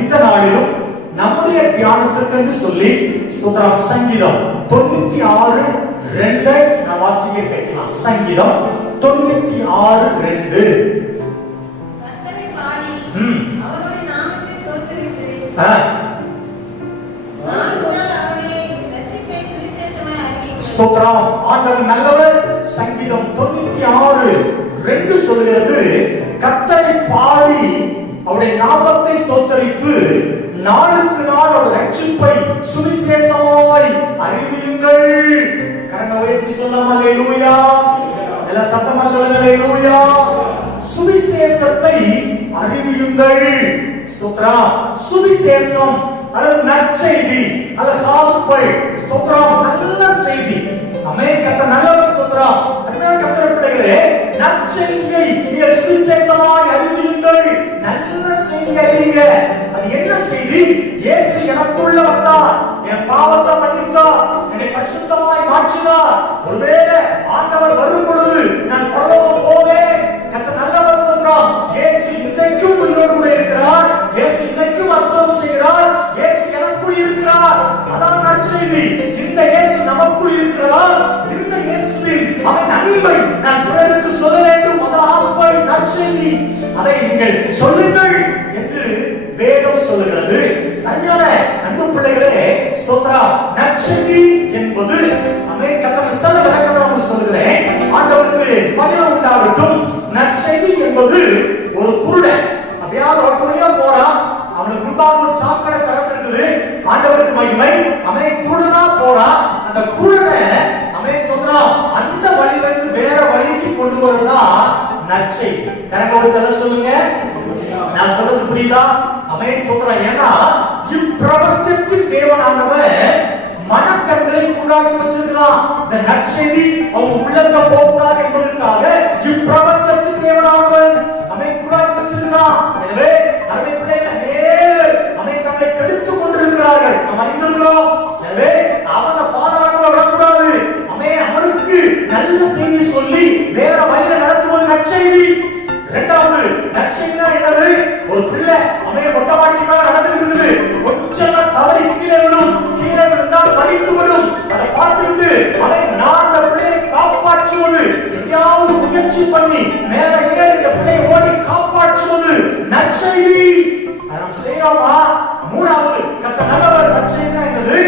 இந்த நாளிலும் நம்முடைய தியானத்திற்கு என்று சொல்லி ஸ்தோத்திரம் சங்கீதம் 96:2 நாம் வாசிக்க கேட்கலாம். சங்கீதம் 96:2. கர்த்தரை பாடி அவருடைய நாமத்தை ஸ்தோத்திரித்து ஸ்தோத்திரம். ஆண்டவர் நல்லவர். சங்கீதம் 96:2 சொல்கிறது, கர்த்தரை பாடி அவருடைய நாமத்தை ஸ்தோத்திரித்து நாளுக்கு நாள் அவருடைய ரட்சிப்பை சுவிசேஷமாய் அறிவியுங்கள். கரங்களை உயர்த்தி சொல்லலாம் அல்லேலூயா. எல்லாம் சத்தமா சொல்லுங்க அல்லேலூயா. சுவிசேஷத்தை அறிவியுங்கள். ஸ்தோத்திரம். சுவிசேஷம் அல்லது நற்செய்தி அல்லது காஸ்பல். ஸ்தோத்திரம். நல்ல செய்தி. ஆமென். கர்த்தர் நல்லவர். ஸ்தோத்திரம். அருமையான கர்த்தர் பிள்ளைகளே, நற்செய்தியை நீங்கள் சுவிசேஷமாய் அறிவியுங்கள். நல்ல செய்தி அறிவிங்க. அது என்ன செய்தி? இயேசு எனக்குள்ள வந்தார், என் பாவத்தை மன்னித்தார், என்னை பரிசுத்தமாய் மாற்றினார். ஒருவேளை ஆண்டவர் வரும் பொழுது நான் பரலோகம் போவேன். கர்த்தர் நல்லவர். ஸ்தோத்திரம். இயேசு இன்றைக்கும் உயிரோடு கூட இருக்கிறார். இயேசு இன்னைக்கும் அற்புதம் செய்கிறார். இயேசு எனக்குள் இருக்கிறார். அதான் நற்செய்தி. இந்த இயேசு நமக்குள் இருக்கிறார். இந்த இயேசுவின் அவன் அன்பை நான் பிறருக்கு சொல்ல வேண்டும். அதான் ஆஸ்பல் நற்செய்தி. அதை நீங்கள் சொல்லுங்கள் என்று வேதம் சொல்லுகிறது. அருமையான அன்பு பிள்ளைகளே, ஸ்தோத்திரம். நற்செய்தி என்பது ஆமென். கர்த்தர் சொல்ல விளக்கத்தை நான் சொல்கிறேன். ஆண்டவருக்கு மகிமை உண்டாகட்டும். நற்செய்தி என்பது ஒரு குருடன் அப்படியே ரோட்டு வழியா போறான். அவனுக்கு முன்பாக ஒரு சாக்கடை திறந்திருக்குது. ஆண்டவருக்கு மகிமை. அவன் குருடனா போறான். அந்த குருடனை அவன் சொல்றான், அந்த வழியில இருந்து வேற வழிக்கு கொண்டு வரதா நற்செய்தி. கரங்களை சொல்லுங்க. நான் சொல்றது புரியுதா? அவன் சொல்றான். ஏன்னா இப்பிரபஞ்சத்தின் தேவனானவர் மனக்கண்களை கூடாக்கி வச்சிருக்கிறான். இந்த நற்செய்தி அவங்க உள்ளத்துல போகக்கூடாது என்பதற்காக இப்பிரபஞ்சத்தின் தேவனானவர் அவன் கூடாக்கி வச்சிருக்கிறான். எனவே அருமை பிள்ளைகள் அவன் தன்னை கெடுத்துக் கொண்டிருக்கிறார்கள். நாம் அறிந்திருக்கிறோம். எனவே அவனை பாதுகாக்க விடக்கூடாது. அவனுக்கு நல்ல செய்தி சொல்லி வேற வழியில நடத்துவது நற்செய்தி. இரண்டாவது நற்செய்தினா என்னது? ஒரு பிள்ளை அவன் மொட்டை மாடிக்கு மேல நடந்துட்டு இருக்குது. கொஞ்சம் தவறி கீழே விழும். கீழே விழுந்தால் மறித்து விடும். அதை பார்த்துட்டு அவன் நான் அந்த பிள்ளையை காப்பாற்றுவது, எதையாவது முயற்சி பண்ணி மேல ஏறி இந்த பிள்ளையை ஓடி காப்பாற்றுவது நற்செய்தி. நாம் செய்யறோமா? மூணாவது கர்த்தர் நல்லவர். நற்செய்தினா என்னது?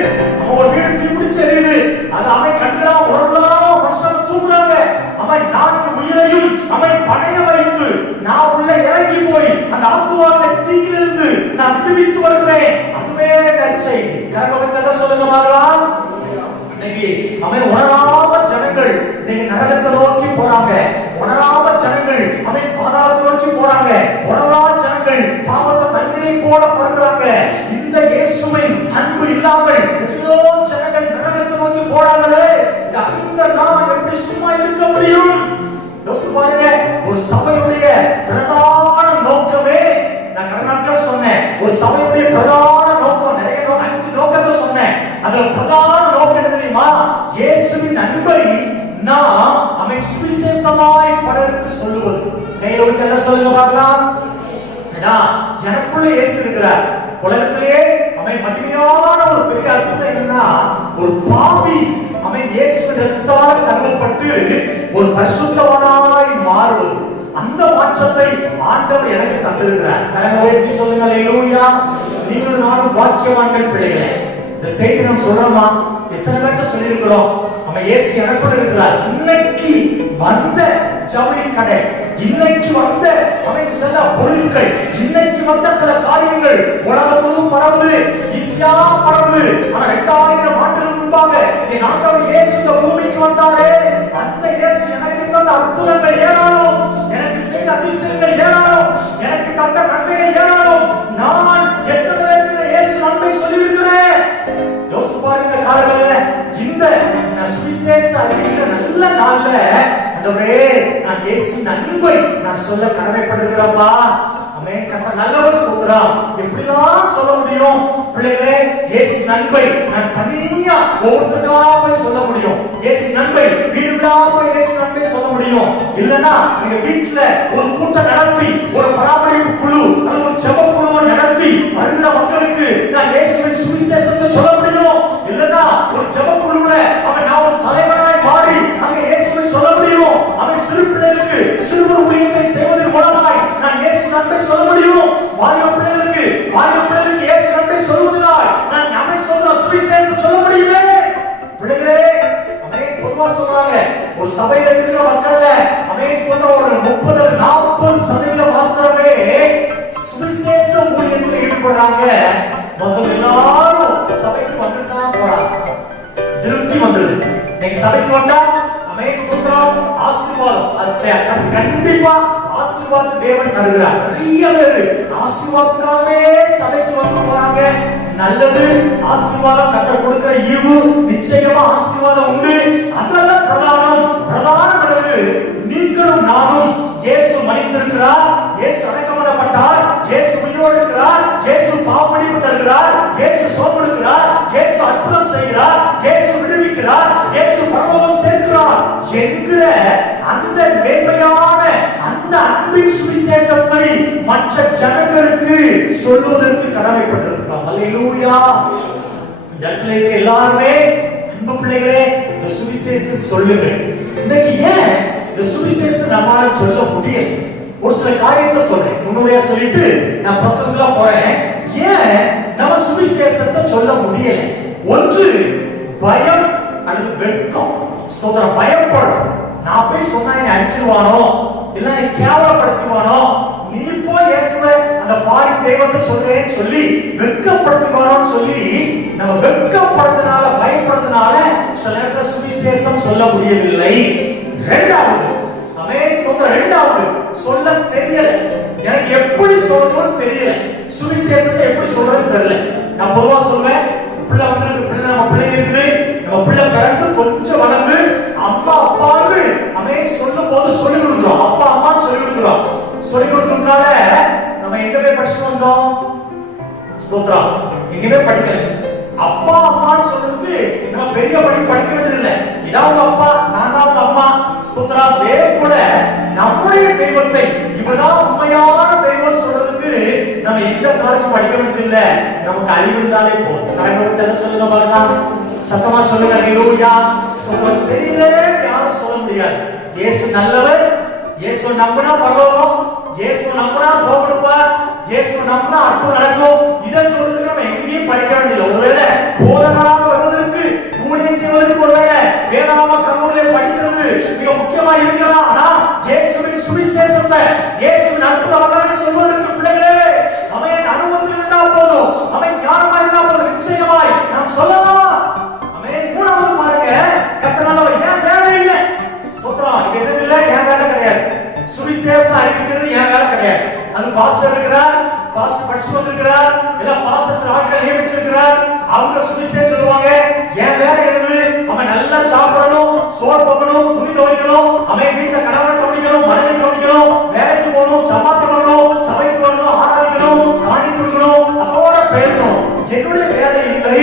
அவன் ஒரு வீடு தீப்பிடிச்சு எரியுது. அது அவன் கண்களா உடலாம் மனுஷன் தூங்குறாங்க. அவன் நான் உயிரையும் அவன் பணைய வைத்து நான் உள்ள இறங்கி போய் அந்த ஆத்துமாவை தீயிலிருந்து நான் விடுவித்து வருகிறேன். அதுவே நற்செய்தி. கரங்களை சொல்லுங்க பார்க்கலாம். இன்னைக்கு அவன் உணராம ஜனங்கள் இன்னைக்கு நரகத்தை நோக்கி போறாங்க. உணராம ஜனங்கள் அவன் பாதாளத்தை நோக்கி போறாங்க. உணரா ஜனங்கள் பாவத்தை தண்ணீரை போல படுகிறாங்க. இந்த இயேசுவின் அன்பு இல்லாமல் எத்தனையோ ஜனங்கள் நரகத்தை நோக்கி போறாங்களே. இந்த நான் எப்படி சும்மா இருக்க முடியும்? யோசித்து பாருங்க. ஒரு சபையுடைய பிரதான நோக்கமே, நான் கடந்த நாட்கள் சொன்னேன், ஒரு சபையுடைய பிரதான நோக்கம் நிறைய 5 நோக்கத்தை சொன்னேன். அதுல பிரதான நோக்கம் என்ன தெரியுமா? இயேசுவின் அன்பை நாம் அவன் சுவிசேஷமாய் பலருக்கு சொல்லுவது. கையில விட்டு என்ன சொல்லுங்க பார்க்கலாம். எனக்குள்ள இயேசு இருக்கிறார். உலகத்திலேயே அவன் மகிமையான ஒரு பெரிய அற்புதம் என்னன்னா, ஒரு பாவி அவன் இயேசுவின் ரத்தத்தால் கழுவப்பட்டு ஒரு பரிசுத்தவானாய் மாறுவது. அந்த மாற்றத்தை ஆண்டவர் எனக்கு தந்திருக்கிறார். கரங்களை உயர்த்தி சொல்லுங்க அல்லேலூயா. நீங்களும் நானும் பாக்கியவான்கள் பிள்ளைகளே. இந்த செய்தி நாம் சொல்றோமா? எத்தனை பேர்ட்ட சொல்லி இருக்கிறோம்? அவன் இயேசு எனக்குள்ள இருக்கிறார். இன்னைக்கு வந்த ஜவுளி கடை, இன்னைக்கு வந்த அவன் சில பொருட்கள், இன்னைக்கு வந்த சில காரியங்கள் உலகம் முழுவதும் பரவுது, ஈஸியா பரவுது. ஆனா 2000 ஆண்டுகளுக்கு முன்பாக என் ஆண்டவர் இயேசு இந்த பூமிக்கு வந்தாரே, அந்த இயேசு எனக்கு தந்த அற்புதங்கள் ஏராளம், எனக்கு செய்த அதிசயங்கள் ஏராளம், எனக்கு தந்த நன்மைகள் ஏராளம். நான் எத்தனை பேருக்கு இயேசு நன்மை சொல்லி இருக்கிறேன்? யோசித்து பாருங்க. இந்த காலங்களில் இந்த சுவிசேஷ அறிவிக்கிற நல்ல நாள்ல ஆண்டவரே நான் இயேசுவின் அன்பை நான் சொல்ல கடமைப்படுகிறப்பா. ஆமென். கர்த்தர் நல்லவர். ஸ்தோத்திரம். எப்படிலாம் சொல்ல முடியும் பிள்ளைகளே? இயேசு நன்மை நான் தனியா ஒவ்வொருத்தருக்கா போய் சொல்ல முடியும். இயேசு நன்மை வீடு வீடா போய் இயேசு நன்மை சொல்ல முடியும். இல்லனா நீங்க வீட்டுல ஒரு கூட்டம் நடத்தி, ஒரு பராமரிப்பு குழு அல்லது ஒரு ஜெப குழுவை நடத்தி வருகிற ஜெபக்குழுல அவன் நான் ஒரு தலைவனாய் மாறி அங்க இயேசுவை சொல்ல முடியும். அவன் சிறு பிள்ளைகளுக்கு சிறுவர் ஊழியத்தை செய்வதன் மூலமாய் நான் இயேசு நன்மை சொல்ல முடியும். வாலிப பிள்ளைகளுக்கு இயேசு நன்மை சொல்வதனால் நான் நம்மை சொல்ற சுவிசேஷம் சொல்ல முடியல. பிள்ளைகளே, அவன் பொதுவா சொல்றாங்க, ஒரு சபையில இருக்கிற மக்கள்ல அவன் சொல்ற ஒரு 30-40% மாத்திரமே சுவிசேஷ ஊழியத்தில் ஈடுபடுறாங்க. மொத்தம் எல்லாரும் சபைக்கு வந்துட்டு தான் போறாங்க. திருப்தி வந்துருது. இன்னைக்கு சபைக்கு வந்தா அமேன் ஸ்தோத்திரம், ஆசீர்வாதம் கண்டிப்பா ஆசீர்வாதம் தேவன் தருகிறார். நிறைய பேர் ஆசீர்வாதத்துக்காகவே சபைக்கு வந்து போறாங்க. நல்லது, ஆசீர்வாதம் கர்த்தர் கொடுக்கிற ஈவு, நிச்சயமா ஆசீர்வாதம் உண்டு. அதெல்லாம் பிரதானமானது நீங்களும் நானும் இயேசு மரித்திருக்கிறார், இயேசு அடக்கம் பண்ணப்பட்டார், இயேசு உயிரோடு இருக்கிறார், இயேசு பாவமன்னிப்பு தருகிறார், இயேசு சோம் கொடுக்கிறார், இயேசு அற்புதம் செய்கிறார், இயேசு விடுவிக்கிறார், இயேசு பரலோகம் சேர்க்கிறார் என்கிற அந்த மேன்மையான அந்த அன்பின் சுவிசேஷத்தை மற்ற ஜனங்களுக்கு சொல்வதற்கு கடமைப்பட்டிருக்கிறோம். அல்லேலூயா. இந்த இடத்துல இருக்க எல்லாருமே அன்பு பிள்ளைகளே, இந்த சுவிசேஷம் சொல்லுங்க. இன்னைக்கு ஏன் இந்த சுவிசேஷம் நம்மால சொல்ல முடியல? ஒரு சில காரியத்தை சொல்றேன், முன்னுரையா சொல்லிட்டு நான் பிரசங்கத்துல போறேன். ஏன் நம்ம சுவிசேஷத்தை சொல்ல முடியல? ஒன்று, பயம் அல்லது வெட்கம். சோதர பயப்படும். நான் போய் சொன்னா என்ன அடிச்சிருவானோ, இல்ல நீ கேவலப்படுத்துவானோ, நீ போய் இயேசுவை அந்த ஃபாரின் தெய்வத்தை சொல்றேன்னு சொல்லி வெட்கப்படுத்துவானோன்னு சொல்லி நம்ம வெட்கப்படுறதுனால, பயப்படுறதுனால சில நேரத்துல சுவிசேஷம் சொல்ல முடியவில்லை. இரண்டாவது, இரண்டாவது சொல்ல தெரியல. எனக்கு எப்படி சொல்லணும்னு தெரியல. சுவிசேஷத்தை எப்படி சொல்றதுன்னு தெரியல. நான் பொதுவா சொல்வேன், பிள்ளை வந்திருக்கு, நம்ம பிள்ளைங்க இருக்குது, நம்ம பிள்ளை பிறந்து கொஞ்சம் வளர்ந்து அம்மா அப்பான்னு அவன் சொல்லும் போது சொல்லி கொடுக்குறோம். அப்பா அம்மான்னு சொல்லி கொடுக்குறோம். சொல்லி கொடுக்கறதுனால நம்ம எங்க போய் படிச்சு வந்தோம்? ஸ்தோத்திரம், எங்கேயுமே படிக்கல. அப்பா அம்மான்னு சொல்றதுக்கு நம்ம பெரிய படிக்க வேண்டியது இல்லை. இதான் உங்க அப்பா, நான் தான் உங்க அம்மா. ஸ்தோத்திரம். அதே போல நம்முடைய தெய்வத்தை இவர்தான் உண்மையான தெய்வம் சொல்றதுக்கு நம்ம எந்த காலேஜ் படிக்க வேண்டியது இல்லை. நமக்கு அறிவு இருந்தாலே போதும். தலைமுறை சொல்லுங்க பார்க்கலாம், சத்தமா சொல்லுங்க. அல்லேலூயா. ஸ்தோத்திரம். தெரியல யாரும் சொல்ல முடியாது. இயேசு நல்லவர், இயேசு நம்பினா பரலோகம், இயேசு நம்பினா சோகம் கொடுப்பார், இயேசு நம்பினா அற்புதம் நடக்கும். இதை சொல்றதுக்கு நம்ம எங்கேயும் படிக்க வேண்டியதில்லை. ஒருவேளை போதகராக வருவதற்கு, ஊழியம் செய்வதற்கு ஒருவேளை வேதாகம கல்லூரியில் படிக்கிறது மிக முக்கியமா இருக்கலாம். ஆனா இயேசுவின் சுவிசேஷத்தை, இயேசுவின் அற்புத வல்லமை சொல்வதற்கு பிள்ளைகளே அவன் அனுபவத்தில் இருந்தா போதும், அவன் ஞானமா இருந்தா போதும், நிச்சயமாய் நாம் சொல்லலாம். அவன் மூணாவது பாருங்க, கர்த்தரால் ஏன் வேலை இல்லை? ஸ்தோத்திரம். இது என்னது இல்லை? ஏன் வேலை கிடையாது. சுவிசேஷம் அறிவிக்கிறது ஏன் வேலை கிடையாது. அது பாஸ்டர் இருக்கிறார், பாஸ்டர் படிச்சு வந்திருக்கிறார், இல்ல பாஸ்டர் ஆட்கள் நியமிச்சிருக்கிறார், அவங்க சுவிசேஷம் சொல்லுவாங்க. ஏன் வேலை என்னது? அவன் நல்லா சாப்பிடணும், சோறு போடணும், துணி துவைக்கணும், அவன் வீட்டுல கணவனை கவனிக்கணும், மனைவி கவனிக்கணும், வேலைக்கு போகணும், சப்பாத்தி பண்ணணும், சபைக்கு வரணும், ஆராதிக்கணும், காணி கொடுக்கணும், அதோட போயிடணும். என்னுடைய வேலை இல்லை.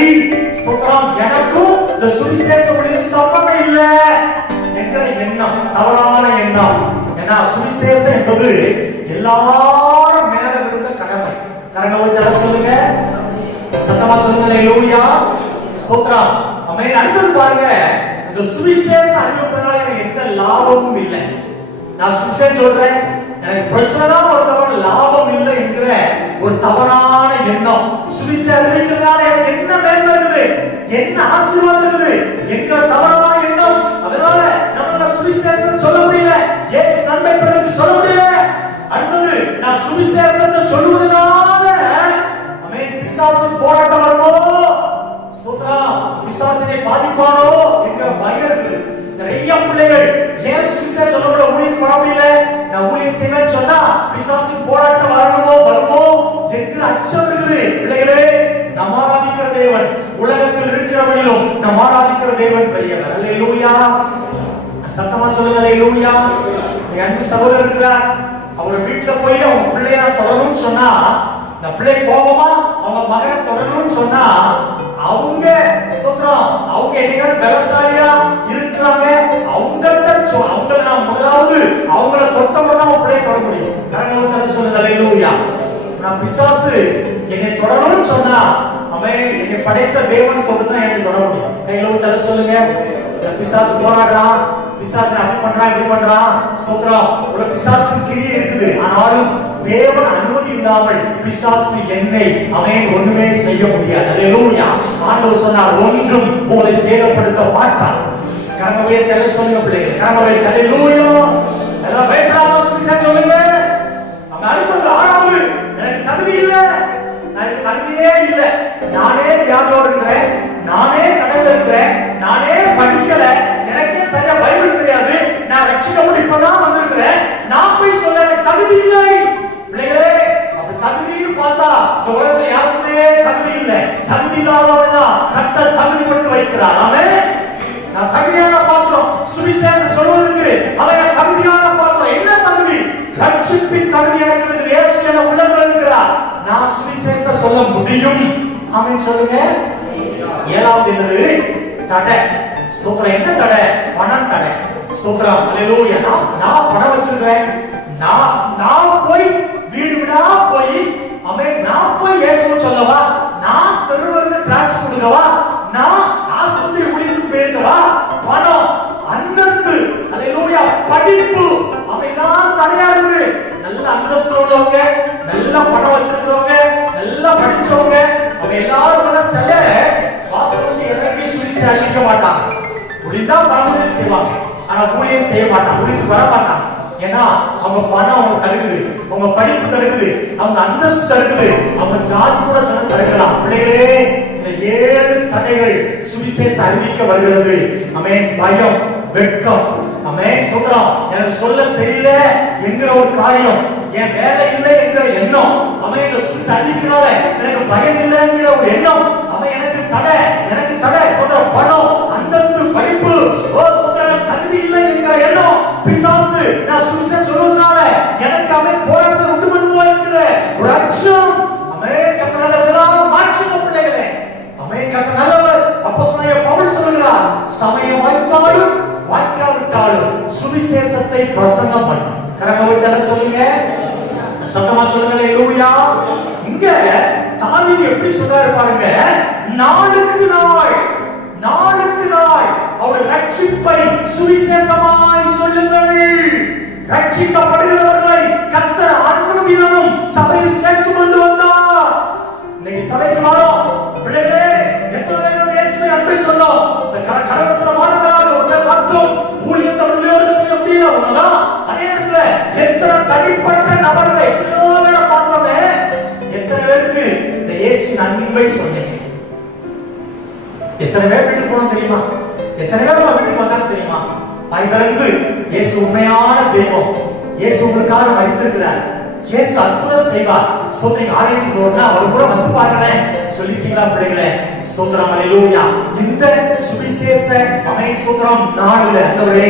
ஸ்தோத்திரம். எனக்கும் இந்த சுவிசேஷ வழியில் சம்பந்தம் இல்லை என்கிற எண்ணம் தவறான எண்ணம். ஏன்னா சுவிசேஷம் என்பது எல்லாரும் மேல விழுந்த கடமை. கரங்களை சொல்லுங்க, சத்தமா சொல்லுங்க. அல்லேலூயா. ஸ்தோத்திரம். ஆமென். அடுத்தது பாருங்க, இந்த சுவிசேஷம் அறிவிப்பதனால எனக்கு எந்த லாபமும் இல்லை. நான் சுவிசேஷம் சொல்றேன், எனக்கு பிரச்சனை தான் ஒரு தவறு, லாபம் இல்லை என்கிற ஒரு தவறான எண்ணம். சுவிசேஷம் அறிவிக்கிறதுனால எனக்கு என்ன மேன்மை இருக்குது, என்ன ஆசீர்வாதம் இருக்குது என்கிற தவறான எண்ணம். அதனால நம்மளால சுவிசேஷம் சொல்ல முடியல, இயேசு நன்மை பெறுவதற்கு சொல்ல முடியல. அடுத்தது, நான் சுவிசேஷத்தை சொல்லுவதனால ஆமென் பிசாசு போராட்டம் வருமோ, ஸ்தோத்திரம், பிசாசினை பாதிப்பானோ என்கிற பயம் இருக்குது. நிறைய பிள்ளைகள் ஏன் சுவிசேஷம் சொல்லப்பட ஊழியத்துக்கு வர முடியல, நான் ஊழியம் செய்வேன்னு சொன்னா பிசாசு போராட்டம் வருமோ என்கிற அச்சம் இருக்குது. பிள்ளைகளே, நாம் ஆராதிக்கிற தேவன் உலகத்தில் இருக்கிறவனிலும் நாம் ஆராதிக்கிற தேவன் பெரியவர். அல்லேலூயா. சத்தமா சொல்லுங்க. அல்லேலூயா. அன்பு சகோதரர் இருக்கிறார், அவர் வீட்டுல போய் அவங்க பிள்ளைய தொடரணும்னு சொன்னா, இந்த பிள்ளை கோபமா அவங்க மகனை தொடரணும்னு சொன்னா, அவங்க ஸ்தோத்திரம், அவங்க என்னைக்கான பலசாலியா இருக்கிறாங்க, அவங்கள நான் முதலாவது அவங்கள தொட்டப்பட தான் பிள்ளை தொட முடியும். கரங்களை சொல்லுங்க. அல்லேலூயா. நான் பிசாசு என்னை தொடரணும்னு சொன்னா, அவன் அவன் என்னை படைத்த தேவன் தொட்டு தான் எனக்கு தொட முடியும். கையில தலை சொல்லுங்க. பிசாசு போராடுறான், பிசாசு அப்படி பண்றான் இப்படி பண்றான். ஸ்தோத்திரம். ஒரு பிசாசு கிரியை இருக்குது, ஆனாலும் தேவன் அனுமதி இல்லாமல் பிசாசு என்னை அவன் ஒண்ணுமே செய்ய முடியாது. அல்லேலூயா. ஆண்டவர் சொன்னார், ஒன்றும் உங்களை சேதப்படுத்த மாட்டார். கரங்களை தலை சொல்லுங்க பிள்ளைகள், கரங்களை அல்லேலூயா. எல்லாம் பயப்படாம சுவிசேஷம் சொல்லுங்க. நம்ம அடுத்தது ஆறாவது, எனக்கு தகுதி இல்லை, எனக்கு தகுதியே இல்லை, நானே வியாதியோடு இருக்கிறேன், நானே கடல்ல இருக்கிறேன், நானே படிக்கல, எனக்கே சரியா பைபிள் தெரியாது, நான் ரட்சிக்கப்பட்டு இப்பதான் வந்திருக்கிறேன், நான் போய் சொல்ல எனக்கு தகுதி இல்லை. பிள்ளைகளே, அப்படி தகுதின்னு பார்த்தா இந்த உலகத்துல யாருக்குமே தகுதி இல்லை. தகுதி இல்லாதவன் தான் கர்த்தர் தகுதிப்படுத்தி வைக்கிறார். ஆமென். நான் தகுதியான பாத்திரம், சுவிசேஷம் சொல்வதற்கு அவன் தகுதியான பாத்திரம். என்ன தகுதி? ரட்சிப்பின் தகுதி எனக்கு இருக்குது. இயேசு என உள்ளத்துல இருக்கிறார், நான் சுவிசேஷம் சொல்ல முடியும். ஆமென் சொல்லுங்க. ஏழாவது என்னது? தடை. ஸ்தோத்திரம். என்ன தடை? பணம் தடை. ஸ்தோத்திரம். அல்லேலூயா. நான் பணம் வச்சிருக்கிறேன், நான் போய் வீடு வீடா போய் ஆமென், நான் போய் இயேசுவை சொல்லவா, நான் தெருவுல டாக்ஸ் கொடுக்கவா, நான் ஆஸ்பத்திரி ஊழியத்துக்கு போயிருக்கவா, பணம், அந்தஸ்து, அல்லேலூயா, படிப்பு, அவையெல்லாம் தடையா இருக்குது. நல்ல அந்தஸ்து உள்ளவங்க, நல்ல பணம் வச்சிருக்கிறவங்க, நல்லா படிச்சவங்க, அவங்க எல்லாரும் சில வாசலுக்கு இறங்கி சுவிசேஷம் அறிவிக்க மாட்டாங்க. புரிந்தா பணம் செய்வாங்க, ஆனா ஊழியம் செய்ய மாட்டாங்க, ஊழியத்துக்கு வர மாட்டாங்க. ஏன்னா அவங்க பணம் அவங்க தடுக்குது, அவங்க படிப்பு தடுக்குது, அவங்க அந்தஸ்து தடுக்குது, அவங்க ஜாதி கூட சில தடுக்கலாம். பிள்ளைகளே, இந்த 7 தடைகள் சுவிசேஷம் அறிவிக்க வருகிறது. ஆமென். பயம், வெட்கம், ஆமென். ஸ்தோத்திரம். எனக்கு சொல்ல தெரியல என்கிற ஒரு காரியம், என் வேலை இல்லை என்கிற எண்ணம், ஆமென். இந்த சுவிசேஷம் அறிவிக்கிறனால எனக்கு பயம் இல்லை என்கிற ஒரு எண்ணம், ஆமென். எனக்கு தடை, ஸ்தோத்திரம். பணம், அந்தஸ்து, படிப்பு, ஸ்தோத்திரம், தகுதி இல்லை என்கிற எண்ணம், பிசாசு நான் சுவிசேஷம் சொல்றதுனால எனக்கு அவன் போராட்டத்தை உண்டு பண்ணுவான் என்கிற ஒரு அச்சம், ஆமென். கர்த்தர் நல்லவராக மாற்றுங்க பிள்ளைகளே. ஆமென். கர்த்தர் நல்லவர். அப்போஸ்தலனாகிய பவுல் சொல்கிறார், சமயம் வாய்த்தாலும் வாய்க்காவிட்டாலும் சுவிசேஷத்தை பிரசங்கம் பண்ணு. கரங்களை சொல்லுங்க, சத்தமா சொல்லுங்க. அல்லேலூயா. இங்க தாவீது எப்படி சொல்றாரு பாருங்க, நாளுக்கு நாள் அவருடைய ரட்சிப்பை சுவிசேஷமாய் சொல்லுங்கள். ரட்சிக்கப்படுகிறவர்களை கர்த்தர் அனுதினமும் சபையில் சேர்த்து கொண்டு வந்தார். இன்னைக்கு சபைக்கு வரோம் பிள்ளைகளே, எத்தனை நேரம் இயேசுவை அன்பை சொன்னோம். கடந்த சில மாதங்களாக உங்கள் மற்றும் ஊழியத்தை உள்ளோடு செய்ய முடியல. உண்மைதான். அதே நேரத்துல எத்தனை தனிப்பட்ட நபர்களை எத்தனையோ பேரை பார்த்தோமே, எத்தனை பேருக்கு இந்த இயேசுவின் அன்பை சொன்னீங்க? எத்தனை பேர் வீட்டுக்கு போனோம் தெரியுமா? எத்தனை பேர் நம்ம வீட்டுக்கு வந்தாங்க தெரியுமா? அதிலிருந்து இயேசு உண்மையான தெய்வம், இயேசு உங்களுக்காக மரித்திருக்கிறார், இயேசு அற்புதம் செய்வார். ஸ்தோத்திரம். ஆலயத்துக்கு போறோம்னா ஒரு புறம் வந்து பாருங்களேன் சொல்லிட்டீங்களா பிள்ளைகளே? ஸ்தோத்திரம். அல்லேலூயா. இந்த சுவிசேஷ ஆமென் ஸ்தோத்திரம் நாளில் ஆண்டவரே,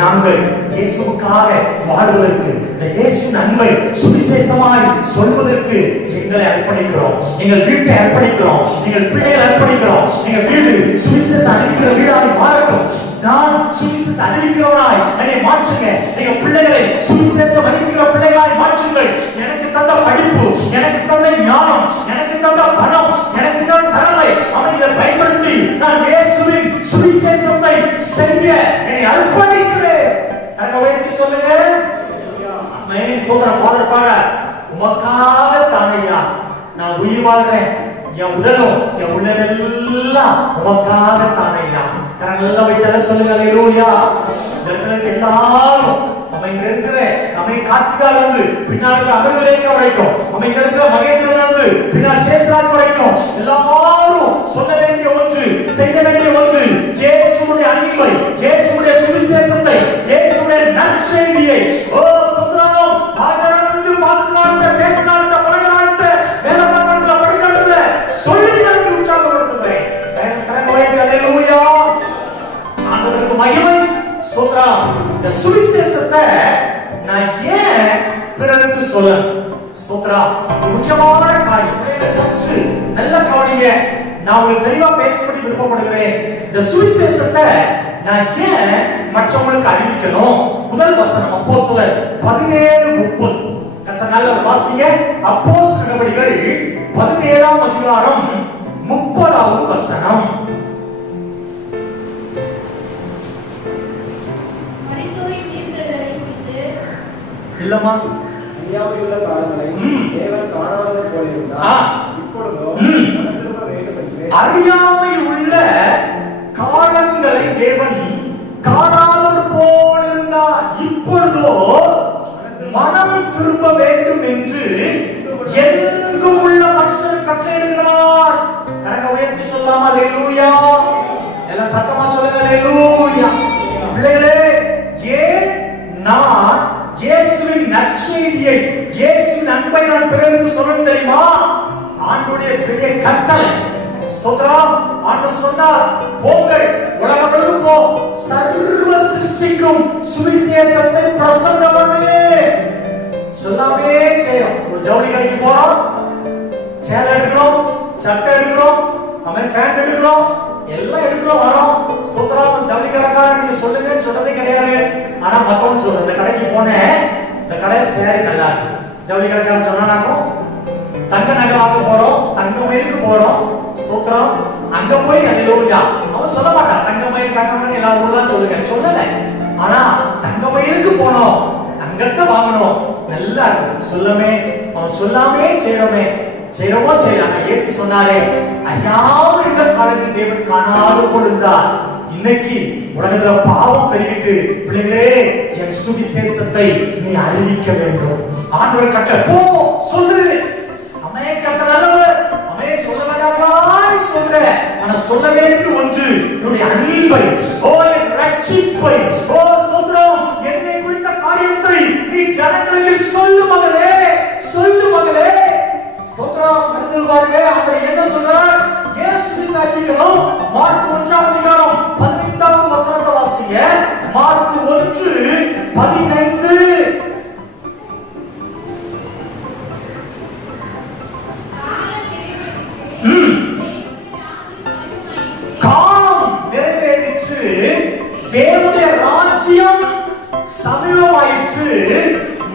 நாங்கள் இயேசுவுக்காக வாழ்வதற்கு, இந்த இயேசுவின் அன்பை சுவிசேஷமாய் சொல்வதற்கு எங்களை அர்ப்பணிக்கிறோம், எங்கள் வீட்டை அர்ப்பணிக்கிறோம், எங்கள் பிள்ளைகளை அர்ப்பணிக்கிறோம். எங்கள் வீடு சுவிசேஷம் அறிவிக்கிற வீடாய் மாறட்டும். நான் சுவிசேஷம் அறிவிக்கிறவனாய் என்னை மாற்றுங்க. எங்க பிள்ளைகளை சுவிசேஷம் அறிவிக்கிற பிள்ளைகளாய் மாற்றுங்கள். எனக்கு தந்த படிப்பு, எனக்கு தந்த ஞானம், எனக்கு தந்த பணம், எனக்கு தந்த திறமை, அவன் இதை பயன்படுத்தி நான் இயேசுவின் சுவிசேஷத்தை செய்ய என்னை அர்ப்பணிக்கிறேன். எனக்கு உயர்த்தி சொல்லுங்க. ஆமென். ஸ்தோத்திரம். ஃபாதர் பாட, உமக்காக தானையா நான் உயிர் வாழ்றேன், என் உடலும் என் உள்ளமெல்லாம் உமக்காக தானையா. கரங்களை வைத்தால சொல்லுங்க. அல்லேலூயா. இந்த இடத்துல இருக்க எல்லாரும் நம்ம இங்க இருக்கிற நம்ம கார்த்திகால இருந்து பின்னாடி அமிர்தலேக்கா வரைக்கும், நம்ம இங்க இருக்கிற மகேந்திரன்ல இருந்து பின்னால் சேஸ்ராஜ் வரைக்கும் எல்லாரும் சொல்ல வேண்டிய ஒன்று, செய்ய வேண்டிய ஒன்று, இயேசுவுடைய அன்பை, இயேசுவுடைய சுவிசேஷத்தை, இயேசுவுடைய நற்செய்தியை. ஓ ஸ்தோத்திரம். பாடறந்து பார்க்கலாட்ட, பேசலாட்ட, பழகலாட்ட, வேலை பார்க்கலாட்ட, படிக்கலாட்ட சொல்லி நான் உற்சாகப்படுத்துகிறேன். கரங்களை அல்லேலூயா. ஆண்டவருக்கு மகிமை. ஸ்தோத்திரம். இந்த சுவிசேஷத்தை நான் ஏன் பிறருக்கு சொல்லணும்? ஸ்தோத்திரம். முக்கியமான காரியம். சற்று நல்ல கவனிங்க. நான் உங்களுக்கு தெளிவா பேசும்படி விருப்பப்படுகிறேன். இந்த சுவிசேஷத்தை நான் ஏன் மற்றவங்களுக்கு அறிவிக்கணும்? முதல் வசனம் அப்போஸ்தலர் 17:30. கர்த்தர் நல்ல வாசிங்க. அப்போஸ்தலர் நடவடிக்கைகள் 17ஆம் அதிகாரம் 30வது வசனம். இல்லம்மா, அறியாமையுள்ள காலங்களை தேவன் காணாதது போல இருந்தார். இப்பொழுதோ மனந்திரும்ப வேண்டும் என்று அறியாமை உள்ள காலங்களை தேவன் காணாதவர் போல் இருந்தார். இப்பொழுதோ மனம் திரும்ப வேண்டும் என்று எங்கும் உள்ள மனுஷன் கட்டளையிடுகிறார். கரங்க உயர்த்தி சொல்லாமா? அல்லேலூயா. எல்லாம் சத்தமா சொல்லுங்க அல்லேலூயா. பிள்ளைகளே, ஏன் நான் இயேசுவின் நற்செய்தியை, இயேசுவின் அன்பை நான் பிறருக்கு சொல்லணும் தெரியுமா? ஆண்டவருடைய பெரிய கட்டளை. ஸ்தோத்திரம். ஆண்டவர் சொன்னார், போங்கள் உலகம் முழுவதும் போ, சர்வ சிருஷ்டிக்கும் சுவிசேஷத்தை பிரசங்கம் பண்ணு. சொல்லாமே செய்யும். ஒரு ஜவுளி கடைக்கு போறோம், சேலை எடுக்கிறோம், சட்டை எடுக்கிறோம், நம்ம பேண்ட் எடுக்கிறோம், எல்லாம் எடுக்கிறோம், வரோம். ஸ்தோத்திரம். ஜவுளி கடைக்காரன் நீங்க சொல்லுங்கன்னு சொல்றதே கிடையாது. ஆனா மத்தவங்க சொல்ற, இந்த கடைக்கு போனேன், இந்த கடையில சேரி நல்லா இருக்கு. ஜவுளி கடைக்காரன் சொன்னானாக்கும் தங்க நகை வாங்க போறோம், தங்க மயிலுக்கு போறோம். ஸ்தோத்திரம். அங்க போய் அல்லேலூயா அவன் சொல்ல மாட்டான், தங்க மயில் தங்க மயில் எல்லா ஊர்லாம் சொல்லுங்க, சொல்லல. ஆனா தங்க மயிலுக்கு போனோம், தங்கத்தை வாங்கணும், நல்லா இருக்கு சொல்லமே. அவன் சொல்லாமே செய்யறோமே, செய்யறோமோ செய்யறாங்க. இயேசு சொன்னாரே, அறியாமல் இந்த காலத்தில் தேவன் காணாத போல் இருந்தார். இன்னைக்கு உலகத்துல பாவம் பெருகிட்டு, பிள்ளைகளே என் சுவிசேஷத்தை நீ அறிவிக்க வேண்டும். ஆண்டவர் கட்டளை, போ சொல்லு. அமே கட்ட நல்லவர், அமே சொல்ல வேண்டாமா நீ சொல்ற. ஆனா சொல்ல வேண்டியது ஒன்று, என்னுடைய அன்பை, ஓ என் ரட்சிப்பை, ஓ ஸ்தோத்திரம், என்னை குறித்த காரியத்தை நீ ஜனங்களுக்கு சொல்லு மகளே, சொல்லு மகளே. ஸ்தோத்திரம். அடுத்து பாருங்க, ஆண்டவர் என்ன சொல்றார்? இயேசு விசாரிக்கணும். மார்க் 1ஆம் அதிகாரம் 15வது வசனத்தை வாசிங்க. மார்க் 1:15. காலம் நிறைவேறிற்று, தேவனுடைய ராஜ்யம் சமீபமாயிற்று,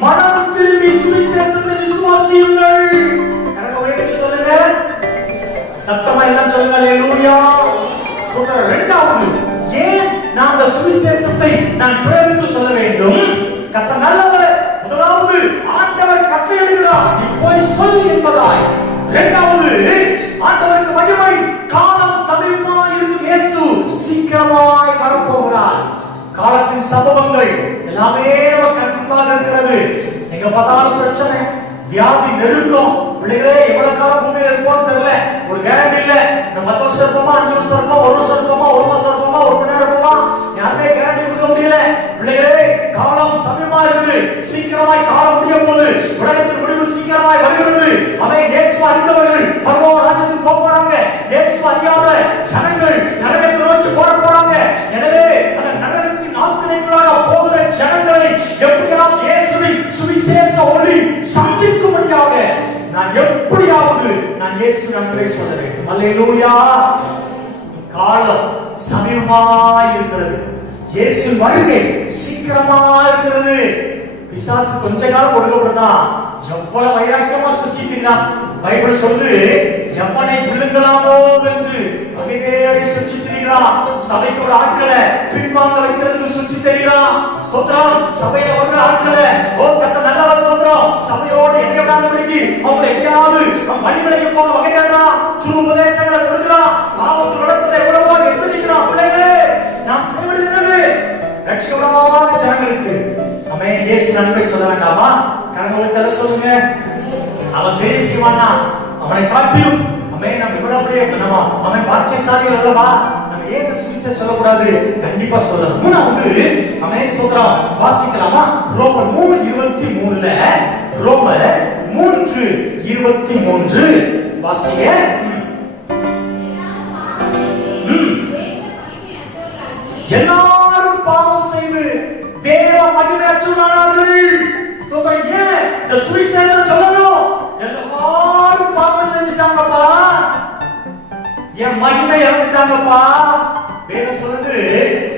மனம் திரும்பி சுவிசேஷத்தை விசுவாசியுங்கள். கரங்களை உயர்த்தி சொல்லுங்க, சத்தமா எல்லாம் சொல்லுங்க அல்லேலூயா. ஸ்தோத்திரம். இரண்டாவது, ஏன் நான் அந்த சுவிசேஷத்தை நான் பிறருக்கு சொல்ல வேண்டும்? கர்த்தர் நல்லவர். முதலாவது, ஆண்டவர் கட்டளையிடுகிறார், நீ போய் சொல் என்பதாய். இரண்டாவது, ஆண்டவருக்கு மகிமை, காலம் சமீபமாய் இருக்குது, இயேசு சீக்கிரமாய் வரப்போகிறார். காலத்தின் சம்பவங்கள் எல்லாமே நமக்கு முன்பாக இருக்கிறது. எங்க பார்த்தாலும் பிரச்சனை, வியாதி, நெருக்கம். பிள்ளைகளே, எவ்வளவு காலம் பூமியில இருப்போம்னு தெரியல, ஒரு கேரண்டி இல்ல. நம்ம 10 வருஷம் இருப்போமா, 5 வருஷம் இருப்போமா, 1 வருஷம் இருப்போமா, 1 மாசம் இருப்போமா, 1 மணி நேரம் இருப்போமா, யாருமே கேரண்டி கொடுக்க முடியல. பிள்ளைகளே, காலம் சமீபமா இருக்குது, சீக்கிரமாய் காலம் முடிய போகுது, உலகத்தின் முடிவு சீக்கிரமாய் வருகிறது. அவன் இயேசு அறிந்தவர்கள் பரலோக ராஜ்யத்துக்கு போக போறாங்க, இயேசு அறியாத ஜனங்கள் நரகத்தை நோக்கி போறாங்க. எனவே அந்த நரகத்தின் ஆக்கினைக்குள்ளாக போகிற ஜனங்களை எப்படியாவது இயேசுவின் சுவிசேஷ ஒளி சந்திக்கும்படியாக எப்படியாவது நான் இயேசுவின் அன்பை சொல்ல வேண்டும். அல்லேலூயா. காலம் சமீபமாய் இருக்கிறது, இயேசு வருகை சீக்கிரமா இருக்கிறது. பிசாசு கொஞ்ச காலம் கொடுக்கப்படுறதா, எவ்வளவு வைராக்கியமா சுற்றி திரிகிறான். பைபிள் சொல்லுது, எவனை விழுங்கலாமோ என்று வகை தேடி சுற்றி திரிகிறான். சபைக்கு ஒரு ஆட்களை பின்வாங்க வைக்கிறதுக்கு சுற்றி திரிகிறான். ஸ்தோத்திரம். சபையில ஒரு ஆட்களை, ஓ கர்த்தர் நல்லவர், ஸ்தோத்திரம், சபையோடு இணையப்படாதபடிக்கு அவங்களை எப்படியாவது வழி விலகி போக வகை தேடுறான். துரு உபதேசங்களை கொடுக்கிறான். பாவத்தில் நடத்தத்தை எவ்வளவோ எத்தனிக்கிறான். பிள்ளைகளே, நாம் செய்வது ரட்சிக்கப்படாத ஜனங்களுக்கு அமே இயேசு அன்பை சொல்ல வேண்டாமா? கரங்களை சொல்லுங்க. அவன் பெரிய செய்வானா, அவனை காட்டிலும் அமே நம்ம இவ்வளவு நம்ம அவன் பாக்கியசாலிகள் அல்லவா, நம்ம ஏன் சுவிசேஷம் சொல்லக்கூடாது? கண்டிப்பா சொல்லணும். மூணாவது, அமே ஸ்தோத்திரம், வாசிக்கலாமா? ரோமர் 3:23ல, ரோமர் 3:23 வாசிங்க. எல்லாரும் பாவம் செய்து தேவ மகிமையற்றவர்களானார்கள். ஸ்தோத்திரம். ஏன் இந்த சுவிசேஷத்தை சொல்லணும்? எல்லாரும் பாவம் செஞ்சுட்டாங்கப்பா, என் மகிமை இழந்துட்டாங்கப்பா. வேதம் சொல்லுது,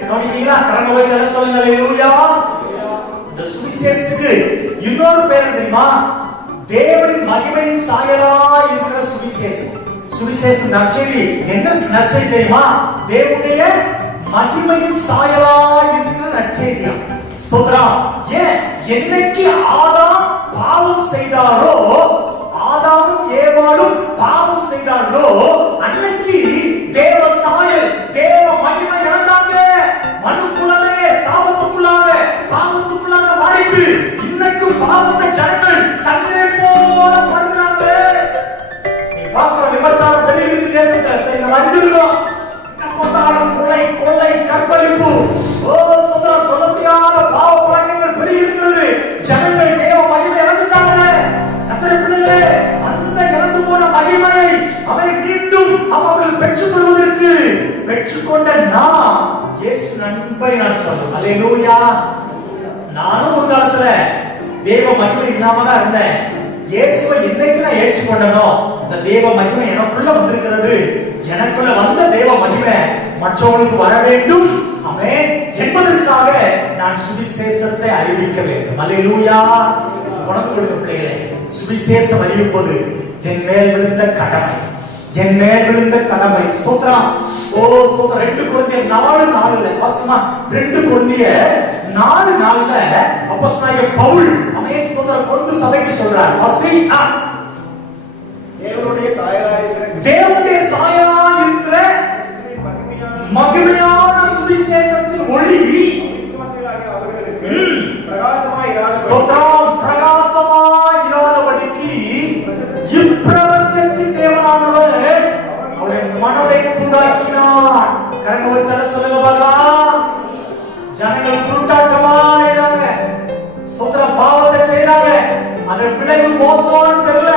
கவனிக்கீங்களா? கரங்க வைத்து சொல்லுங்க அல்லேலூயா. இந்த சுவிசேஷத்துக்கு இன்னொரு பேர் தெரியுமா? தேவனின் மகிமையின் சாயலா இருக்கிற சுவிசேஷம். சுவிசேஷம் நற்செய்தி என்ன நற்செய்தி தெரியுமா? தேவனுடைய மகிமையின் சாயலா இருக்கிற நற்செய்தியா. ஸ்தோத்திரம். ஏன் என்னைக்கு ஆதாம் பாவம் செய்தாரோ, ஆதாமும் ஏவாளும் பாவம் செய்தார்களோ, அன்னைக்கு தேவ சாயல் தேவ மகிமை இழந்தாங்க. மனுக்குலமே சாபத்துக்குள்ளாக பாவத்துக்குள்ளாக மாறிட்டு இன்னைக்கு பாவத்தை ஜனங்கள் தண்ணீரை போல படுகிறாங்க. நீ பார்க்கிற விபச்சாரம் பெருகிருக்கு தேசத்துல. நம்ம அறிந்திருக்கிறோம். பார்த்தாலும் கொலை கொள்ளை கற்பழிப்பு, சொல்ல முடியாத பாவ பழக்கங்கள் பெருகி இருக்கிறது. ஜனங்கள் தேவ மகிமை இழந்துட்டாங்க. கர்த்தருடைய பிள்ளைகளே, அந்த இழந்து போன மகிமையை அவை மீண்டும் அவர்கள் பெற்றுக்கொள்வதற்கு பெற்றுக்கொண்ட நாம் இயேசு நண்பை நான் சொல்றேன். அல்லேலூயா. நானும் ஒரு காலத்துல தேவ மகிமை இல்லாம தான் இருந்தேன். இயேசுவை என்னைக்கு நான் ஏற்றுக்கொண்டனோ அந்த தேவ மகிமை எனக்குள்ள வந்திருக்கிறது. எனக்குள்ள வந்த தேவ மகிமை மற்றவங்களுக்கு வர வேண்டும் ஆமென் என்பதற்காக நான் சுவிசேஷத்தை அறிவிக்க வேண்டும். அல்லேலூயா. உனக்கு கொடுத்த பிள்ளைகளே, சுவிசேஷம் அறிவிப்பது என் மேல் விழுந்த கடமை, என் மேல் விழுந்த கடமை. ஸ்தோத்திரம். ஸ்தோத்திரம். 2 கொரிந்தியர் 4:4 வசமா 2 கொரிந்தியர் 4:4 அப்போஸ்தலனாகிய பவுல் ஆமென் ஸ்தோத்திரம் கொரிந்து சபைக்கு சொல்றார். வசி தேவனுடைய சாயலா இருக்கிற மகிமையான சுவிசேஷத்தின் ஒளி ஸ்தோத்திரம் பிரகாசமாய் இராதபடிக்கு இப்பிரபஞ்சத்தின் தேவனானவர் அவருடைய மனதை கூடாக்கினார். கரங்கவத்தல சொல்லுங்க பார்க்கலாம். ஜனங்கள் குருட்டாட்டமா இருக்காங்க. ஸ்தோத்திரம். பாவத்தை செய்றாங்க. அந்த விளைவு மோசம்னு தெரியல.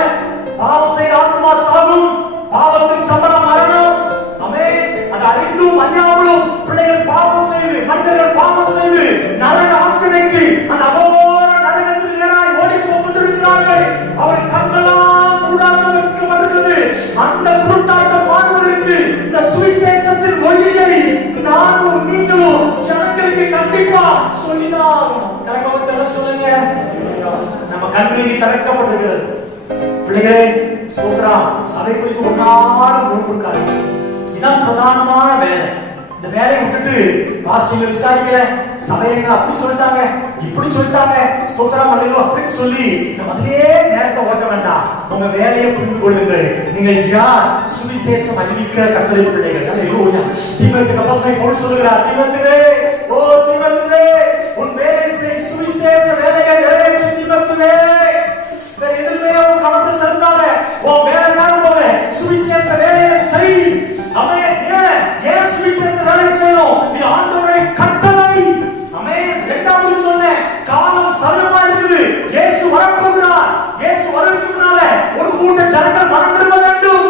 பாவம் செய்ற ஆத்மா சாகும். பாவத்தின் சம்பளம் மரணம். ஆமென். அது அறிந்தும் அறியாமலும் பிள்ளைகள் பாவம் செய்து, மனிதர்கள் பாவம் செய்து நரக ஆக்கினைக்கு அந்த அகோர நரகத்துக்கு நேராக ஓடி போய் கொண்டிருக்கிறார்கள். அவர்கள் கண்களால் கூடாக வைக்கப்பட்டிருக்கிறது. அந்த குருட்டாட்டம் மாறுவதற்கு இந்த சுவிசேஷத்தின் ஒளியை நானும் நீங்களும் ஜனங்களுக்கு கண்டிப்பா சொல்லிதான் திறக்கவத்தல சொல்லுங்க. நம்ம கண்களுக்கு திறக்கப்பட்டிருக்கிறது. பிள்ளைகளே, ஸ்தோத்திரம். சபை குறித்து ஒரு நாள் முழுக்காங்க. இதான் பிரதானமான வேலை. இந்த வேலையை விட்டுட்டு பாஸ்டர் விசாரிக்கல, சபையில அப்படி சொல்லிட்டாங்க இப்படி சொல்லிட்டாங்க ஸ்தோத்திரம் அல்லேலூயா அப்படின்னு சொல்லி நம்ம அதிலே நேரத்தை ஓட்ட வேண்டாம். உங்க வேலையை புரிந்து கொள்ளுங்கள். நீங்கள் யார்? சுவிசேஷம் அறிவிக்கிற கர்த்தருடைய பிள்ளைகள். அல்லேலூயா. தீமோத்தேயுக்கு அப்போஸ்தலன் பவுல் சொல்கிறார், தீமோத்தேயுவே, தீமோத்தேயுவே, உன் வேலையை செய், சுவிசேஷ வேலையை நிறைவேற்று. தீமோத்தேயுவே, வேற எதுவுமே உன் கவனத்தை செலுத்தாத. உன் வேலை நேரம் போல சுவிசேஷ வேலையை செய். ஆமென். ஏன் சுவிசேஷ வேலையை செய்யணும்? இது ஆண்டவருடைய கட்டளை. ஆமென். இரண்டாவது சொன்னேன், காலம் சமீபமா இருக்குது. இயேசு வரப்போகிறார். இயேசு வருவதற்கு முன்னால ஒரு கூட்ட ஜனங்கள் மனம் திரும்ப வேண்டும்.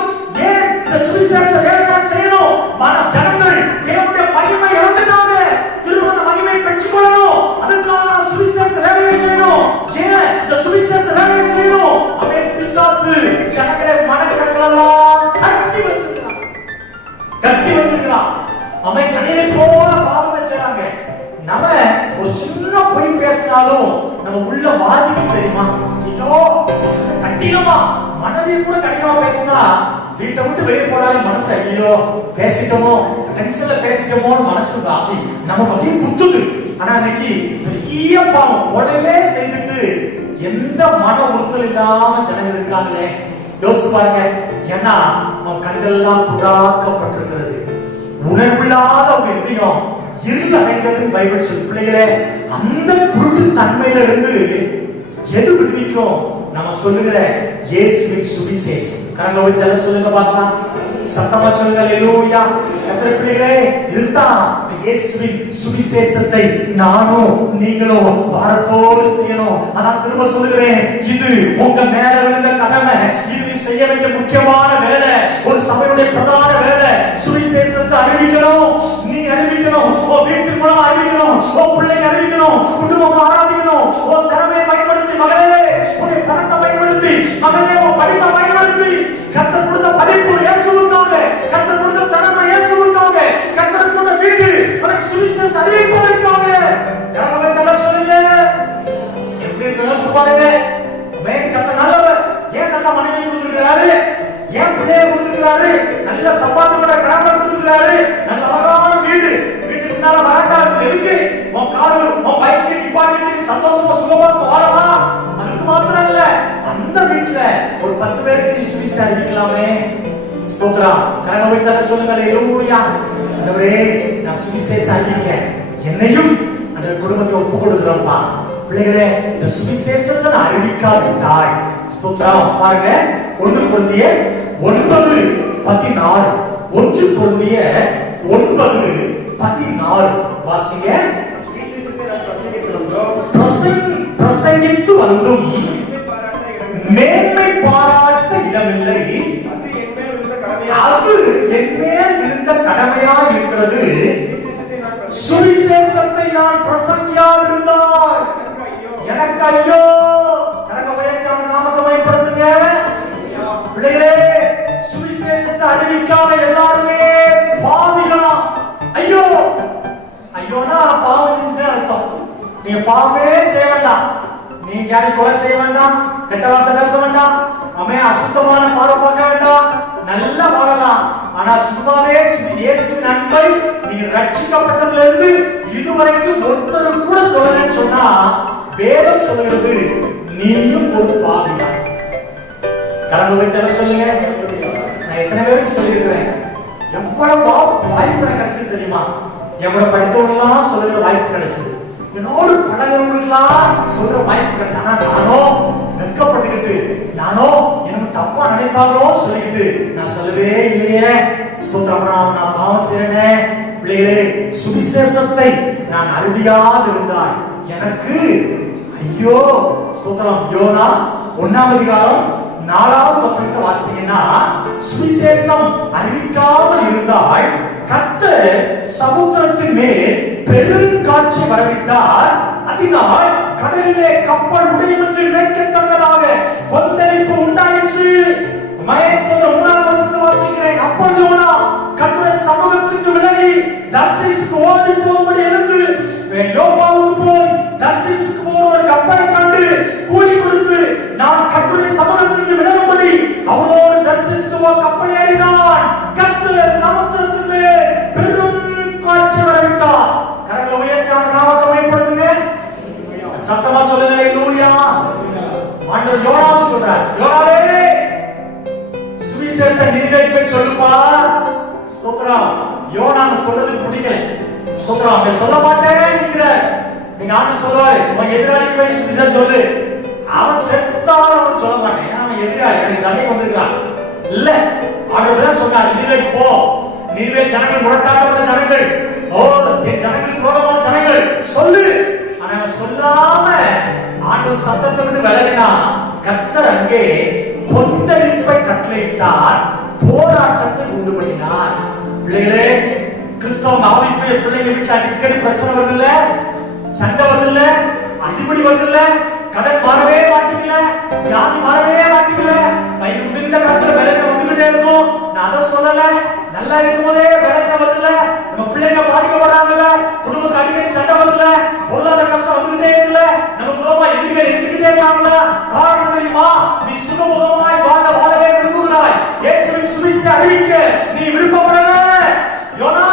ஏன் இந்த சுவிசேஷ வேலையை செய்யணும்? ஜனங்கள் தேவனுடைய மகிமை இழந்துட்டாங்க. திருமண மகிமை பெற்றுக்கொள்ளணும். அதுக்காக சுவிசேஷ வேலையை செய்யணும். ஏன் இந்த சுவிசேஷ வேலையை செய்யணும்? ஆமென். பிசாசு ஜனங்களை மனக்கண்களெல்லாம் கட்டி வச்சிருக்கிறான். அவன் கண்ணினை போல பாவத்தை செய்றாங்க. நம்ம ஒரு சின்ன பொய் பேசினாலும் நம்ம உள்ள வாதிக்கு தெரியுமா? ஐயோ கட்டினமா மனைவி கூட கடினமா பேசினா வீட்டை விட்டு வெளியே போனாலே மனசு ஐயோ பேசிட்டோமோ, டென்ஷன்ல பேசிட்டோமோன்னு மனசு அப்படி நமக்கு அப்படியே குத்துது. ஆனா இன்னைக்கு பெரிய பாவம் கொலையே செய்துட்டு எந்த மன உறுத்தல் இல்லாம ஜனங்கள் இருக்காங்களே, யோசித்து பாருங்க. ஏன்னா அவன் கண்கள்லாம் குடாக்கப்பட்டிருக்கிறது. உணர்வில்லாத ஒரு இதயம் இருள் அடைந்ததுன்னு பைபிள் சொல்லு. பிள்ளைகளே, அந்த குருட்டு தன்மையில இருந்து எது விடுவிக்கும்? நம்ம சொல்லுகிற இயேசுவின் சுவிசேஷம். கரங்களை வைத்து சொல்லுங்க பார்க்கலாம். சத்தமா சொல்லுங்க. அல்லேலூயா. கர்த்தருடைய பிள்ளைகளே, இதுதான் இயேசுவின் சுவிசேஷத்தை நானும் நீங்களும் பாரத்தோடு செய்யணும். அதான் திரும்ப சொல்லுகிறேன், இது உங்க மேல விழுந்த கடமை. இது செய்ய வேண்டிய முக்கியமான வேலை. ஒரு சபையுடைய பிரதான வேலை சுவிசேஷத்தை அறிவிக்கணும். நீ அறிவிக்கணும். வீட்டு மூலமா அறிவிக்கணும். பிள்ளைங்க அறிவிக்கணும். குடும்பமா ஆராதிக்கணும். திறமையை பயன்படுத்தி மகளே, உன்னுடைய பணத்தை பயன்படுத்தி மகளே, படிப்பை பயன்படுத்தி கர்த்தர் கொடுத்த படிப்பு இயேசுவுக்காக, கர்த்தர் கொடுத்த திறமை இயேசுவுக்காக, கர்த்தர் கொடுத்த வீடு உனக்கு சுவிசேஷம் அறிவிப்பதற்காக. கரங்களை சொல்லுங்க. எப்படி இருக்கு பாருங்க. கர்த்தர் நல்லவர். ஏன் நல்ல மனைவி கொடுத்திருக்கிறாரு? ஏன் பிள்ளையை கொடுத்திருக்கிறாரு? சந்தோஷமா சுகமா வாழலாம். அதுக்கு மாத்திரம் இல்ல, அந்த வீட்டுல ஒரு 10 பேருக்கு நீ சுவிசேஷம் அறிவிக்கலாமே. ஸ்தோத்திரம். கரங்களை வைத்து சொல்லுங்க அல்லேலூயா. ஆண்டவரே, நான் சுவிசேஷம் அறிவிக்க என்னையும் அந்த குடும்பத்தை ஒப்பு கொடுக்கிறோம்ப்பா. பிள்ளைகளே, இந்த சுவிசேஷத்தை நான் அறிவிக்காவிட்டால் ஸ்தோத்திரம். பாருங்க 1 கொரிந்தியர் 9:14. 1 கொரிந்தியர் 9:14 வாசிங்க. சுவிசேஷத்தை நான் பிரசங்கித்து வந்தோம், பிரசங்கித்து வந்தும் மேன்மை பாராட்ட இடமில்லை. அது என் மேல் விழுந்த கடமையா இருக்கிறது. சுவிசேஷத்தை நான் பிரசங்கியாதிருந்தால் எனக்கு ஐயோ. கரங்க உயர்த்தியான நாமத்தை பயன்படுத்துங்க. பிள்ளைகளே, சுவிசேஷத்தை அறிவிக்காத எல்லாருமே பாவிகளா. ஐயோ ஐயோனா பாவம் செஞ்சுட்டே அர்த்தம். நீங்க பாவமே செய்ய வேண்டாம், நீங்க யாரையும் கொலை செய்ய வேண்டாம், கெட்ட வார்த்தை பேச வேண்டாம், அசுத்தமான பார்வை பார்க்க வேண்டாம், நல்லா வாழலாம். ஆனா சும்மாவே இயேசுவின் அன்பை நீங்க ரட்சிக்கப்பட்டதுல இருந்து இதுவரைக்கும் ஒருத்தரும் கூட சொல்லலன்னு சொன்னா வேதம் சொல்லுகிறது நீயும் ஒரு பாவிதான். கலந்து வைத்து சொல்லுங்க. நான் எத்தனை பேருக்கு சொல்லியிருக்கிறேன், எவ்வளவு வாய்ப்பு கிடைச்சது தெரியுமா? எவ்வளவு படித்தவங்களாம் சொல்லுற வாய்ப்பு கிடைச்சது, என்னோடு பழகிறவங்களுக்கெல்லாம் சொல்ற வாய்ப்பு கிடையாது. ஆனா நானோ வெட்கப்பட்டுக்கிட்டு, நானோ எனக்கு தப்பா நினைப்பாங்களோ சொல்லிக்கிட்டு நான் சொல்லவே இல்லையே. ஸ்தோத்திரம். நான் பாவம் செய்றேன். பிள்ளைகளே, சுவிசேஷத்தை நான் அறிவியாது இருந்தால் எனக்கு ஐயோ. ஸ்தோத்திரம். யோனா 1ஆம் அதிகாரம் 4வது வசனத்தை வாசித்தீங்கன்னா, சுவிசேஷம் அறிவிக்காமல் இருந்தால் கர்த்தர் சமுத்திரத்தின் மேல் பெரும் காட்சி வரவிட்டார், அதனால் கடலிலே கப்பல் உடையும் என்று நினைக்கத்தக்கதாக கொந்தளிப்பு உண்டாயிற்று. 3ஆம் வசனத்தை வாசிக்கிறேன். அப்பொழுது யோனா கர்த்தருடைய சமூகத்துக்கு விலகி தர்சீசுக்கு ஓடி போகும்படி எழுந்து யோப்பாவுக்கு போய் தர்சீசுக்கு போற ஒரு கப்பலை கண்டு கூலி கொடுத்து நான் கர்த்தருடைய சமூகத்துக்கு விலகும்படி அவனோடு தர்சீசுக்கு போய் கப்பல் ஏறினான். கர்த்தர் சமுத்திரத்தின் மேல் பெரும் காட்சி வரவிட்டார். கரங்களை உயர்த்தி அந்த நாமத்தை பயன்படுத்துங்க. சத்தமா சொல்லுங்க அல்லேலூயா. ஆண்டவர் யோனாவை சொல்றார், யோனாவே சுவிசேஷத்தை நினைவேக்கு போய் சொல்லுப்பா. ஸ்தோத்திரம். யோனாவை சொல்றதுக்கு பிடிக்கல. ஸ்தோத்திரம். அவன் சொல்ல மாட்டேன் நிக்கிற. நீங்க ஆண்டு சொல்லுவாரு, உன் எதிராளிக்கு போய் சுவிசேஷம் சொல்லு. அவன் செத்தாலும் அவனுக்கு சொல்ல மாட்டேன், அவன் எதிராளி எனக்கு சண்டைக்கு வந்திருக்கான். இல்ல, ஆண்டவர் தான் சொன்னார், நினைவேக்கு போ. நினைவே ஜனங்கள் முரட்டாட்டப்பட்ட ஜனங்கள், என் ஜனங்களுக்கு விரோதமான ஜனங்கள் சொல்லு. ஆனா சொல்லாம ஆண்டவர் சத்தத்தை விட்டு விலகினா கர்த்தர் அங்கே கொந்தளிப்பை கட்டளையிட்டார், போராட்டத்தை உண்டு பண்ணினார். பிள்ளைகளே, கிறிஸ்தவ ஆவிக்குரிய பிள்ளைங்க வீட்டுல அடிக்கடி பிரச்சனை வருது இல்ல, சண்டை வருது இல்ல, அடிப்படி வருது இல்ல, கடன் மாறவே மாட்டீங்கல, வியாதி மாறவே மாட்டீங்கல, வயது முதிர்ந்த காலத்துல விளைவு வந்துகிட்டே இருக்கும். நான் அதை சொல்லல, நல்லா இருக்கும் போதே விளைவு வருதுல, நம்ம பிள்ளைங்க பாதிக்கப்படுறாங்கல்ல, குடும்பத்துல அடிக்கடி சண்டை வருதுல, பொருளாதார கஷ்டம் வந்துகிட்டே இருக்குல்ல, நமக்கு ரொம்ப எதிரிகள் இருந்துகிட்டே இருக்காங்கல்ல. காரணம் தெரியுமா? நீ சுகமுகமாய் வாழவே விரும்புகிறாய். இயேசுவின் சுவிசேஷத்தை அறிவிக்க நீ விருப்பப்படல. யோனா,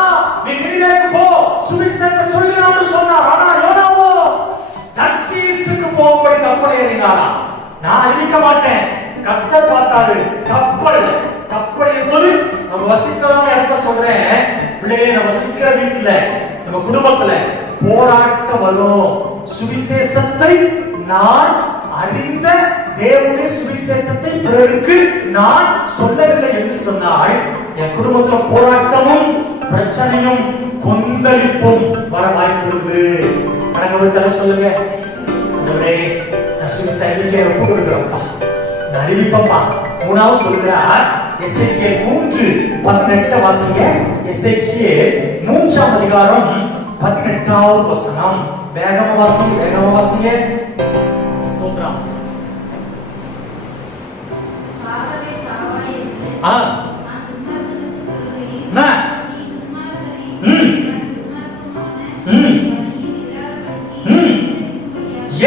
நீ நினிவேக்கு போ, சுவிசேஷத்தை சொல்லினான்னு சொன்னார். ஆனா யோனாவோ தர்சீசுக்கு போகும்படி கப்பல் ஏறினாரா? நான் அறிவிக்க மாட்டேன். கர்த்தர் பார்த்தாரு. கப்பல் என்பது நம்ம வசிக்கிறதான இடத்த சொல்றேன். பிள்ளைகளே, நம்ம வசிக்கிற வீட்டுல, நம்ம குடும்பத்துல போராட்டம் வரும். சுவிசேஷத்தை நான் அறிந்த தேவனுடைய சுவிசேஷத்தை பிறருக்கு நான் சொல்லவில்லை என்று சொன்னால் என் குடும்பத்துல போராட்டமும் பிரச்சனையும் கொந்தளிப்பும் வர வாய்ப்பு இருக்குது. கடவுளை சொல்லுங்க, நான் சுவிசேஷத்தை ஒப்பு கொடுக்கிறப்பா, நான் அறிவிப்பப்பா. 3வது சொல்கிறார், எசேக்கியேல் 3:18 வாசிங்க. எசேக்கியேல் 3ஆம் அதிகாரம் 18வது வசனம். வேகமா வாசிங்க. ஸ்தோத்திரம்.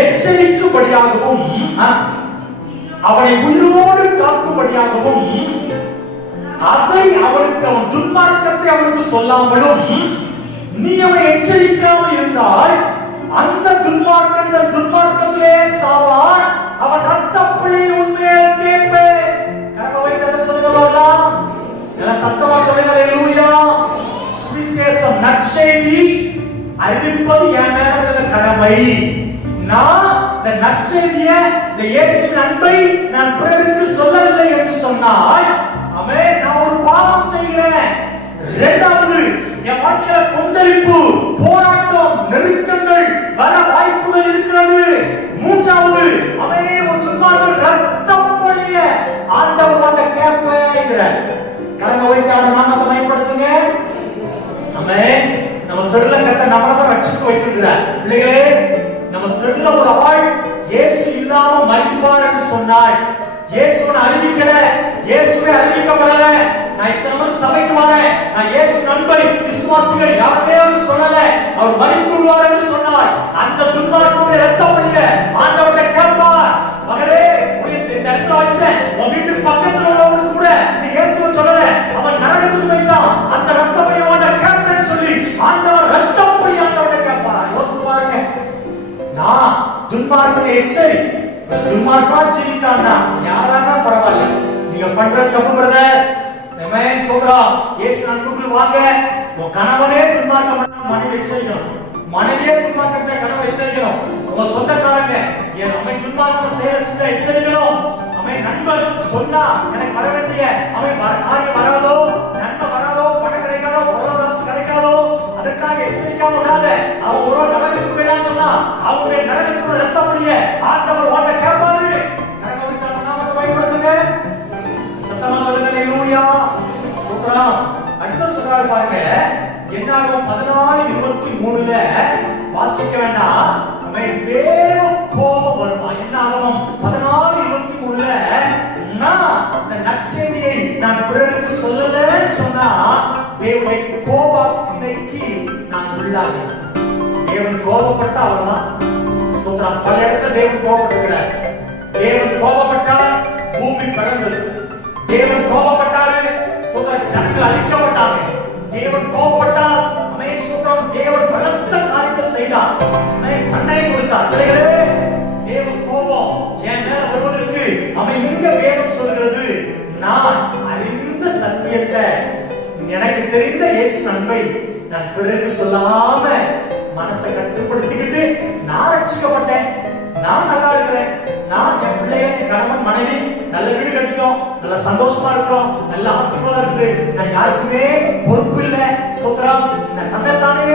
எச்சரிக்கும்படியாகவும் அவனை உயிரோடு காக்கும்படியாகவும் அதை அவனுக்கு, அவன் துன்மார்க்கத்தை அவனுக்கு சொல்லாமலும் நீ அவனை எச்சரிக்காமல் இருந்தால் அந்த துன்மார்க்கங்கள் அறிவிப்பது என் மேல உள்ள கடமை. நான் இந்த நற்செய்தியை, இந்த இயேசுவின் அன்பை நான் பிறருக்கு சொல்லவில்லை என்று சொன்னால், ஆமென், நான் ஒரு பாவம் செய்கிறேன். இரண்டாவது, என் வாழ்க்கையில கொந்தளிப்பு, போராட்டம், நெருக்கங்கள் வர வாய்ப்புகள் இருக்கிறது. மூன்றாவது, ஆமென், ஒரு துன்மார்க்கன் ரத்தம் பொழிய ஆண்டவர் வந்த கேட்பேங்கிற கரங்க வைத்தாட நாமத்தை பயன்படுத்துங்க. ஆமென். நம்ம தெருல கத்த நம்மள தான் ரட்சித்து வைத்திருக்கிறார். பிள்ளைகளே, நம்ம தெருல ஒரு ஆள் இயேசு இல்லாம மரிப்பார் என்று சொன்னாள், இயேசுவை அறிவிக்கல, இயேசுவை அறிவிக்கப்படல, நான் இத்தனை வருஷம் சபைக்கு வரேன், நான் இயேசு நண்பை விசுவாசிகள் யாருமே அவர் சொல்லல, அவர் மரித்து விடுவார் என்று சொன்னார். அந்த துன்மார்க்கனுடைய ரத்தம் வழிய ஆண்டவர்கிட்ட கேட்பார், மகளே, இந்த இடத்துல வச்ச உன் வீட்டுக்கு பக்கத்துல உள்ளவனுக்கு கூட நீ இயேசுவை சொல்லல, அவன் நரகத்துக்கு போயிட்டான், அந்த ரத்தம் வழிய அவன் கேட்பேன்னு சொல்லி ஆண்டவர் ரத்தம் வழிய ஆண்டவர்கிட்ட கேட்பார். யோசித்து பாருங்க. நான் துன்மார்க்கனை எச்சரி, துன்மார்க்கமா ஜீவித்தான்னா யாரானா பரவாயில்ல, நீங்க பண்ற தப்பு பிரதர், ஆமென், ஸ்தோத்திரம், இயேசு அன்புக்குள் வாங்க. உன் கணவனே துன்மார்க்கம் பண்ணா மனைவி எச்சரிக்கணும், மனைவியே துன்மார்க்கத்தை கணவர் எச்சரிக்கணும், உங்க சொந்தக்காரங்க என் அமை துன்மார்க்கம் செயல எச்சரிக்கணும். அமை நண்பன் சொன்னா எனக்கு வர வேண்டிய அமை காரியம் வராதோ, நன்மை வராதோ, பணம் கிடைக்காதோ, பொருளாதாரம் கிடைக்காதோ, அதற்காக எச்சரிக்காம விடாத. அவன் ஒரு நரகத்துக்கு போயிடான்னு சொன்னா அவனுடைய நரகத்துடைய ரத்தம் வழிய ஆண்டவர் வாண்ட கேட்பாரு. கரகவித்தான நாமத்தை பயன்படுத்துங்க. சத்தமா சொல்லுங்க ஹல்லேலூயா, ஸ்தோத்திரம். அடுத்து சொல்றாரு பாருங்க, என்னாகும் 14:23ல வாசிக்க வேண்டாம். அவன் தேவ கோபம் வருமா. என்னாகும் 14:23ல நான் இந்த நற்செய்தியை நான் பிறருக்கு சொல்லலன்னு சொன்னா தேவனுடைய கோபத்தினைக்கு நான் உள்ளாகிறேன். தேவன் கோபப்பட்டா அவ்வளவுதான். ஸ்தோத்திரம். பல இடத்துல தேவன் கோபப்படுகிறார். தேவன் கோபப்பட்டால் பூமி பிளந்தது. தேவன் கோபப்பட்டாரு, ஸ்தோத்திரம், ஜனங்கள் அழிக்கப்பட்டாங்க. தேவன் கோபப்பட்டார், ஆமென், ஸ்தோத்திரம், தேவன் பலத்த காரியத்தை செய்தார், ஆமென், தண்டனை கொடுத்தார். பிள்ளைகளே, தேவன் கோபம் என் மேல வருவதற்கு அவன் இங்க வேதம் சொல்கிறது, நான் அறிந்த சத்தியத்தை, எனக்கு தெரிந்த இயேசு அன்பை நான் பிறருக்கு சொல்லாம மனசை கட்டுப்படுத்திக்கிட்டு நான் ரட்சிக்கப்பட்டேன், நான் நல்லா இருக்கிறேன், நான் என் பிள்ளைகள், என் கணவன், மனைவி நல்ல வீடு கட்டிட்டோம், நல்ல சந்தோஷமா இருக்கிறோம், நல்ல ஆசீர்வாதம் இருக்குது, நான் யாருக்குமே பொறுப்பு இல்லை, ஸ்தோத்திரம், நான் தன்னைத்தானே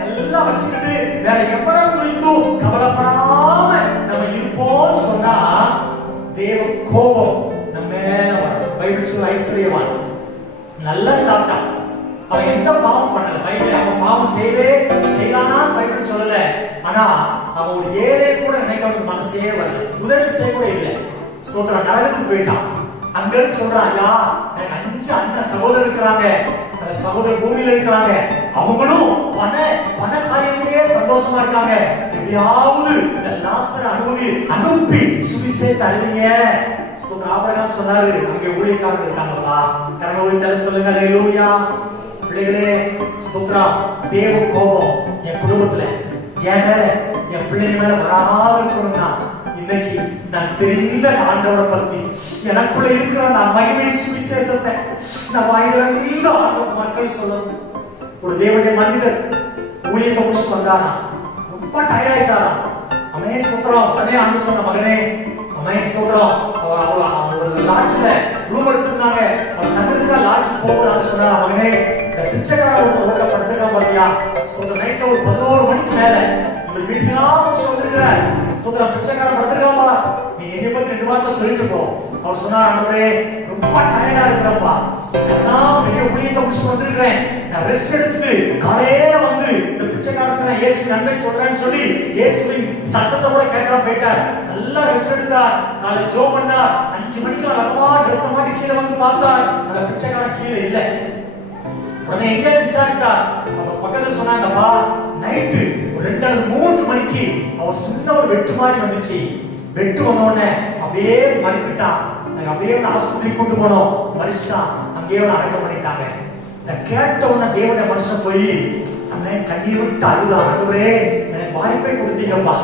நல்லா வச்சுக்கிட்டு வேற எவரை குறித்தும் கவலைப்படாம நம்ம இருப்போம்னு சொன்னா தேவ கோபம் நம்ம மேல வரும். பைபிள் சொல்ல ஐஸ்வர்யவான் நல்லா சாப்பிட்டான், அவன் எந்த பாவம் பண்ணல. பைபிள் அவன் பாவம் செய்தானா பைபிள் சொல்லல. ஆனா அவன் ஒரு ஏழை கூட நினைக்க மனசே வரல, உதவி செய்ய கூட இல்லை. ஸ்தோத்திரம், நரகத்துக்கு போயிட்டான். அங்க இருந்து சொல்றான், ஐயா எனக்கு 5 அண்ணன் சகோதரர் இருக்கிறாங்க, அந்த சகோதரர் பூமியில இருக்கிறாங்க, அவங்களும் பண காரியத்திலேயே சந்தோஷமா இருக்காங்க, எப்படியாவது இந்த லாசரை அனுப்பி சுவிசேஷத்தை அறிவிங்க. ஸ்தோத்திரம். ஆபிரகாம் சொன்னாரு, அங்கே ஊழியக்காரங்க இருக்காங்கப்பா, கரங்க வைத்தால சொல்லுங்க ஹல்லேலூயா. பிள்ளைகளே, ஸ்தோத்திரம், தேவ கோபம் என் குடும்பத்துல, என் மேல, என் பிள்ளைங்க மேல வராது இருக்கணும்னா இன்னைக்கு நான் தெரிந்த ஆண்டவரை பத்தி, எனக்குள்ள இருக்கிற அந்த மகிமையின் சுவிசேஷத்தை நான் வாயிலிருந்து ஆண்டவர் மக்கள் சொல்லணும். ஒரு தேவனுடைய மனிதர் ஊழியத்தை முடிச்சு வந்தாரா, ரொம்ப டயர்ட் ஆயிட்டாரா, ஆமென், ஸ்தோத்திரம். உடனே ஆண்டு சொன்ன, மகனே, ஆமென், ஸ்தோத்திரம், அவர் லாட்ஜ்ல ரூம் எடுத்திருந்தாங்க, அவர் தங்குறதுக்காக லாட்ஜுக்கு போகும்போது சொன்னாரா, மகனே, இந்த பிச்சைக்கார ஒருத்தர் ரோட்ல படுத்துருக்கா பாத்தியா, ஸ்தோத்திரம், நைட்ல ஒரு 11 மணிக்கு மேல இவர் வீட்டுக்கெல்லாம் முடிச்சு வந்திருக்கிறார், ஸ்தோத்திரம், பிச்சைக்காரன் படுத்திருக்காம்பா, நீ என்னை பத்தி 2 வார்த்தை சொல்லிட்டு போ. அவர் சொன்னார், ஆண்டவரே, ரொம்ப டயர்டா இருக்கிறப்பா, நான் பெரிய ஊழியத்தை முடிச்சு வந்திருக்கிறேன், நான் ரெஸ்ட் எடுத்துட்டு காலையில வந்து இந்த பிச்சைக்காரனுக்கு நான் இயேசு நன்மை சொல்றேன்னு சொல்லி இயேசுவின் சத்தத்தை கூட கேட்காம போயிட்டார். நல்லா ரெஸ்ட் எடுத்தார், காலை ஜோம் பண்ணார். 5 மணிக்கு அழகமா ட்ரெஸ் மாட்டி கீழே வந்து பார்த்தார், அந்த பிச்சைக்காரன் கீழே இல்லை. உடனே எங்க விசாரித்தார், அவர் பக்கத்துல சொன்னாங்கப்பா, நைட்டு ஒரு 2 அல்லது 3 மணிக்கு அவர் சின்ன ஒரு வெட்டு மாதிரி வந்துச்சு, வெட்டு வந்தோடனே அப்படியே மறித்துட்டான், நாங்க அப்படியே ஆஸ்பத்திரி கூட்டு போனோம், மறிச்சிட்டான், அங்கேயே அடக்கம் பண்ணிட்டாங்க. இதை கேட்ட உடனே தேவனுடைய மனுஷன் போய் கண்ணீர் விட்டு அழுதான், ஆண்டவரே எனக்கு வாய்ப்பை கொடுத்தீங்கப்பா,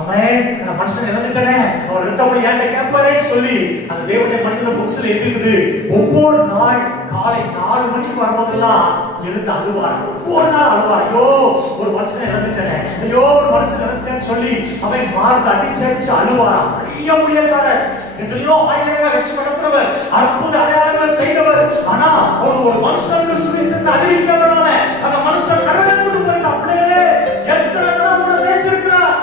ஆமென். அந்த மனுஷன் இறந்துட்டானே, அவர் ரத்தப்படி ஏன்ட்ட கேட்பாரேன்னு சொல்லி அந்த தேவனுடைய மனிதன புக்ஸ்ல எழுதிருக்குது. ஒவ்வொரு நாள் காலை 4 மணிக்கு வரும்போதெல்லாம் எழுந்து அழுவார். ஒவ்வொரு நாள் அழுவார். ஐயோ ஒரு மனுஷன் இறந்துட்டானே, ஐயோ ஒரு மனுஷன் இறந்துட்டான்னு சொல்லி அவன் மார்பில் அடிச்சு அழுவாராம். பெரிய ஊழியக்காரர், எத்தனையோ ஆயிரங்களை வெற்றி நடத்துறவர், அற்புத அடையாளங்களை செய்தவர். ஆனா ஒரு மனுஷனுக்கு சுவிசேஷம் அறிவிக்கிறதுனால அந்த மனுஷன் நரகத்துக்கு போயிட்டான். பிள்ளைகளே, எத்தனை தடவை கூட பேசியிருக்கிறார்,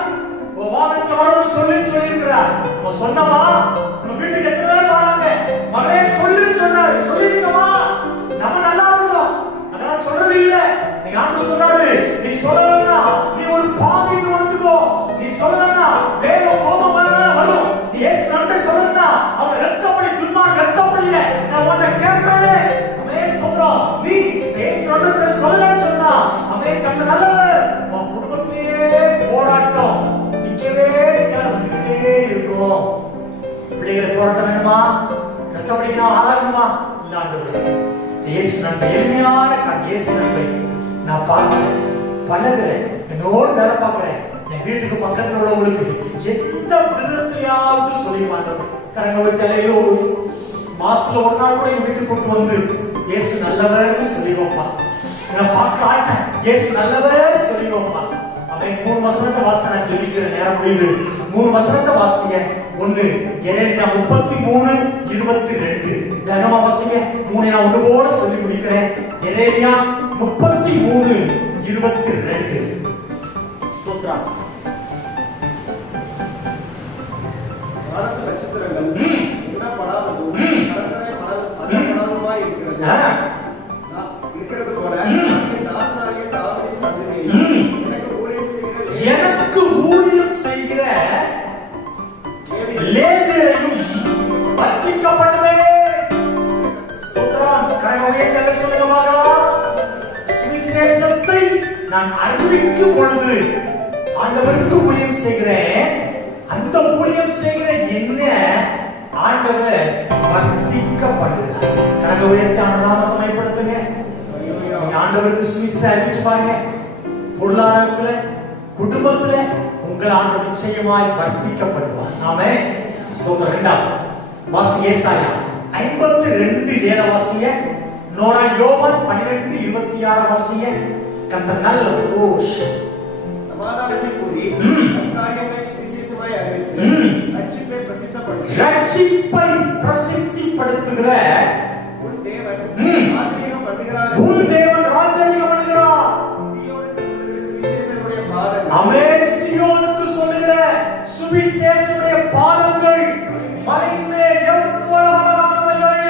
வானத்துல வரணும் சொல்லி இருக்கிறார். நம்ம சொன்னமா, நம்ம வீட்டுக்கு எத்தனை பேர் வராங்க, மகனே சொல்லுன்னு சொன்னாரு, சொல்லிருக்கமா, நம்ம நல்லா இருக்கோம், அதெல்லாம் சொல்றது இல்ல. நீ ஆண்டு சொன்னாரு, நீ சொல்லலன்னா நீ ஒரு பாவின்னு உணர்ந்துக்கோ, நீ சொல்லலன்னா தேவ கோபம் வரும், நீ இயேசு நன்மை சொல்லலன்னா அவங்க ரத்தப்படி துன்மார்க்க ரத்தப்படிய நான் உன்னை கேட்பேன். ஆமென், ஸ்தோத்திரம். நீ இயேசு நன்மை சொல்லலன்னு சொன்னா ஆமென், கர்த்தர் நல்லவர். உன் குடும்பத்திலேயே போராட்டம் நிக்கவே நிக்காத வந்துகிட்டே இருக்கும். பிள்ளைகளை போராட்டம் வேணுமா, ரத்தப்படிக்கு நான் ஆளாகணுமா? இல்ல ஆண்டவரே, இயேசு நன்மை எளிமையான இயேசு நன்மை நான் பார்க்கிறேன், பழகுறேன், என்னோடு வேலை பார்க்கிறேன், என் வீட்டுக்கு பக்கத்துல உள்ளவங்களுக்கு எந்த விதத்திலேயாவது சொல்லி மாட்டோம். கரங்க வைத்தலையோ மாசத்துல ஒரு நாள் கூட எங்க வீட்டுக்கு கொண்டு வந்து இயேசு நல்லவர்னு சொல்லிவோம்ப்பா, நான் பார்க்க ஆட்டேன், இயேசு நல்லவர் சொல்லிவோம்ப்பா. அவன் 3 வசனத்தை வாசிக்க நான் ஜெபிக்கிற நேரம் முடியுது. 3 வசனத்தை வாசிங்க. ஒன்று எரேமியா 33:22. வேகமா வாசிங்க. 3 நான் ஒன்று போல சொல்லி முடிக்கிறேன். எரேமியா 33:22. ஸ்தோத்திரம். வானத்து நட்சத்திரங்கள் எண்ணப்படாததும் கடற்கரை மணலுமாய் இருக்கிறது போல தாசனாகிய தாவீது சந்ததியில் எனக்கு ஊழியம் செய்கிற லேவியரையும் வர்த்திக்கப்படுவேன். ஸ்தோத்திரம். கரங்களை சொல்லுங்க பார்க்கலாம். சுவிசேஷத்தை நான் அறிவிக்கும் பொழுது ஆண்டவருக்கு ஊழியம் செய்கிறேன், அந்த ஊழியம் செய்கிற என்ன ஆண்டவர் வர்த்திக்கப்படுகிறார். கரங்களை உயர்த்தி ஆண்டவரை மையப்படுத்துங்க. ஆண்டவருக்கு சுவிசேஷம் அறிவிச்சு பாருங்க. பொருளாதாரத்துல, குடும்பத்துல உங்கள் ஆண்டவர் நிச்சயமாய் வர்த்திக்கப்படுவார். ஆமென். ஸ்தோத்திரம். 2வது வாசி ஏசாயா 52:7 வாசிங்க. நோரா யோவான் 12:26 வாசிங்க. கர்த்தர் நல்லவர். ஓஷ் சமாதானத்தை கூறி காரியங்களை சுவிசேஷமாய் அறிவித்து ரட்சிப்பை பிரசித்திப்படுத்துகிற உன் தேவன் ராஜரீகம் பண்ணுகிறார். உன் தேவன் ராஜரீகம் பண்ணுகிறார். ஆமென். சீயோனுக்கு சொல்லுகிற சுவிசேஷமுடைய பாதங்கள் மலையிலே எவ்வளவு அழகானவைகள்.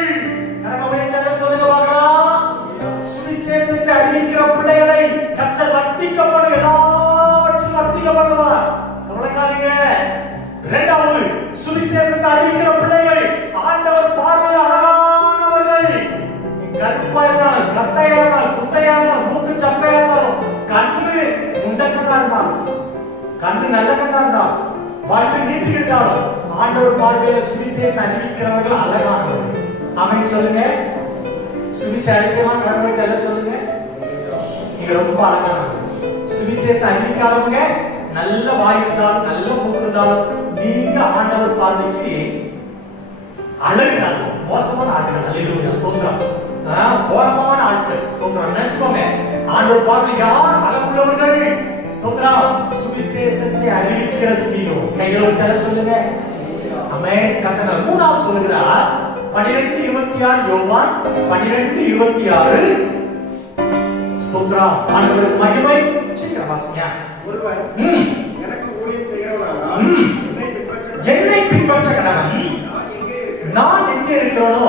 கரங்களை சொல்லுங்க பார்க்கலாம். சுவிசேஷத்தை அறிவிக்கிற பிள்ளைகளை கர்த்தர் வர்த்திக்கப்பட எல்லாவற்றையும் வர்த்திக்கப்படுவார். கவலைக்காதீங்க. 2வது சுவிசேஷத்தை அறிவிக்கிற பிள்ளைகள் ஆண்டவர் பார்வையில் அழகானவர்கள். கருப்பா இருந்தாலும், கட்டையா இருந்தாலும், குட்டையா இருந்தாலும், மூக்கு சப்பையா இருந்தாலும், கண்ணு முண்டக்கண்ணா இருந்தாலும், கண்ணு நல்ல கண்ணா இருந்தாலும், பல்லு நீட்டி இருந்தாலும் ஆண்டவர் பார்வையில சுவிசேஷம் அறிவிக்கிறவர்கள் அழகானவர்கள். ஆமென் சொல்லுங்க. சுவிசேஷம் அறிவிக்கலாம். கடவுளுக்கு எல்லாம் சொல்லுங்க, நீங்க ரொம்ப அழகானவங்க. சுவிசேஷம் அறிவிக்காதவங்க நல்ல வாய் இருந்தாலும், நல்ல மூக்கு இருந்தாலும், நீங்க ஆண்டவர் பார்வைக்கு அழகுதான், மோசமான ஆட்கள். அல்லேலூயா. ஸ்தோத்திரம். கோரமான ஆட்கள். ஸ்தோத்திரம். நினைச்சுக்கோங்க, ஆண்டவர் பார்வையில் யார் அழகுள்ளவர்கள்? ஸ்தோத்திரம். சுவிசேஷத்தை அறிவிக்கிற சீலோ. கைகளை தர சொல்லுங்க. ஆமென். கர்த்தர் 3வது சொல்லுகிறார். 12:26 யோவான் 12:26. ஸ்தோத்திரம். ஆண்டவருக்கு மகிமை. சீக்கிரம் வாசிங்க. ஒருவன் எனக்கு ஊழியம் செய்கிறவனானால் என்னை பின்பற்ற கடவன். நான் எங்கே இருக்கிறேனோ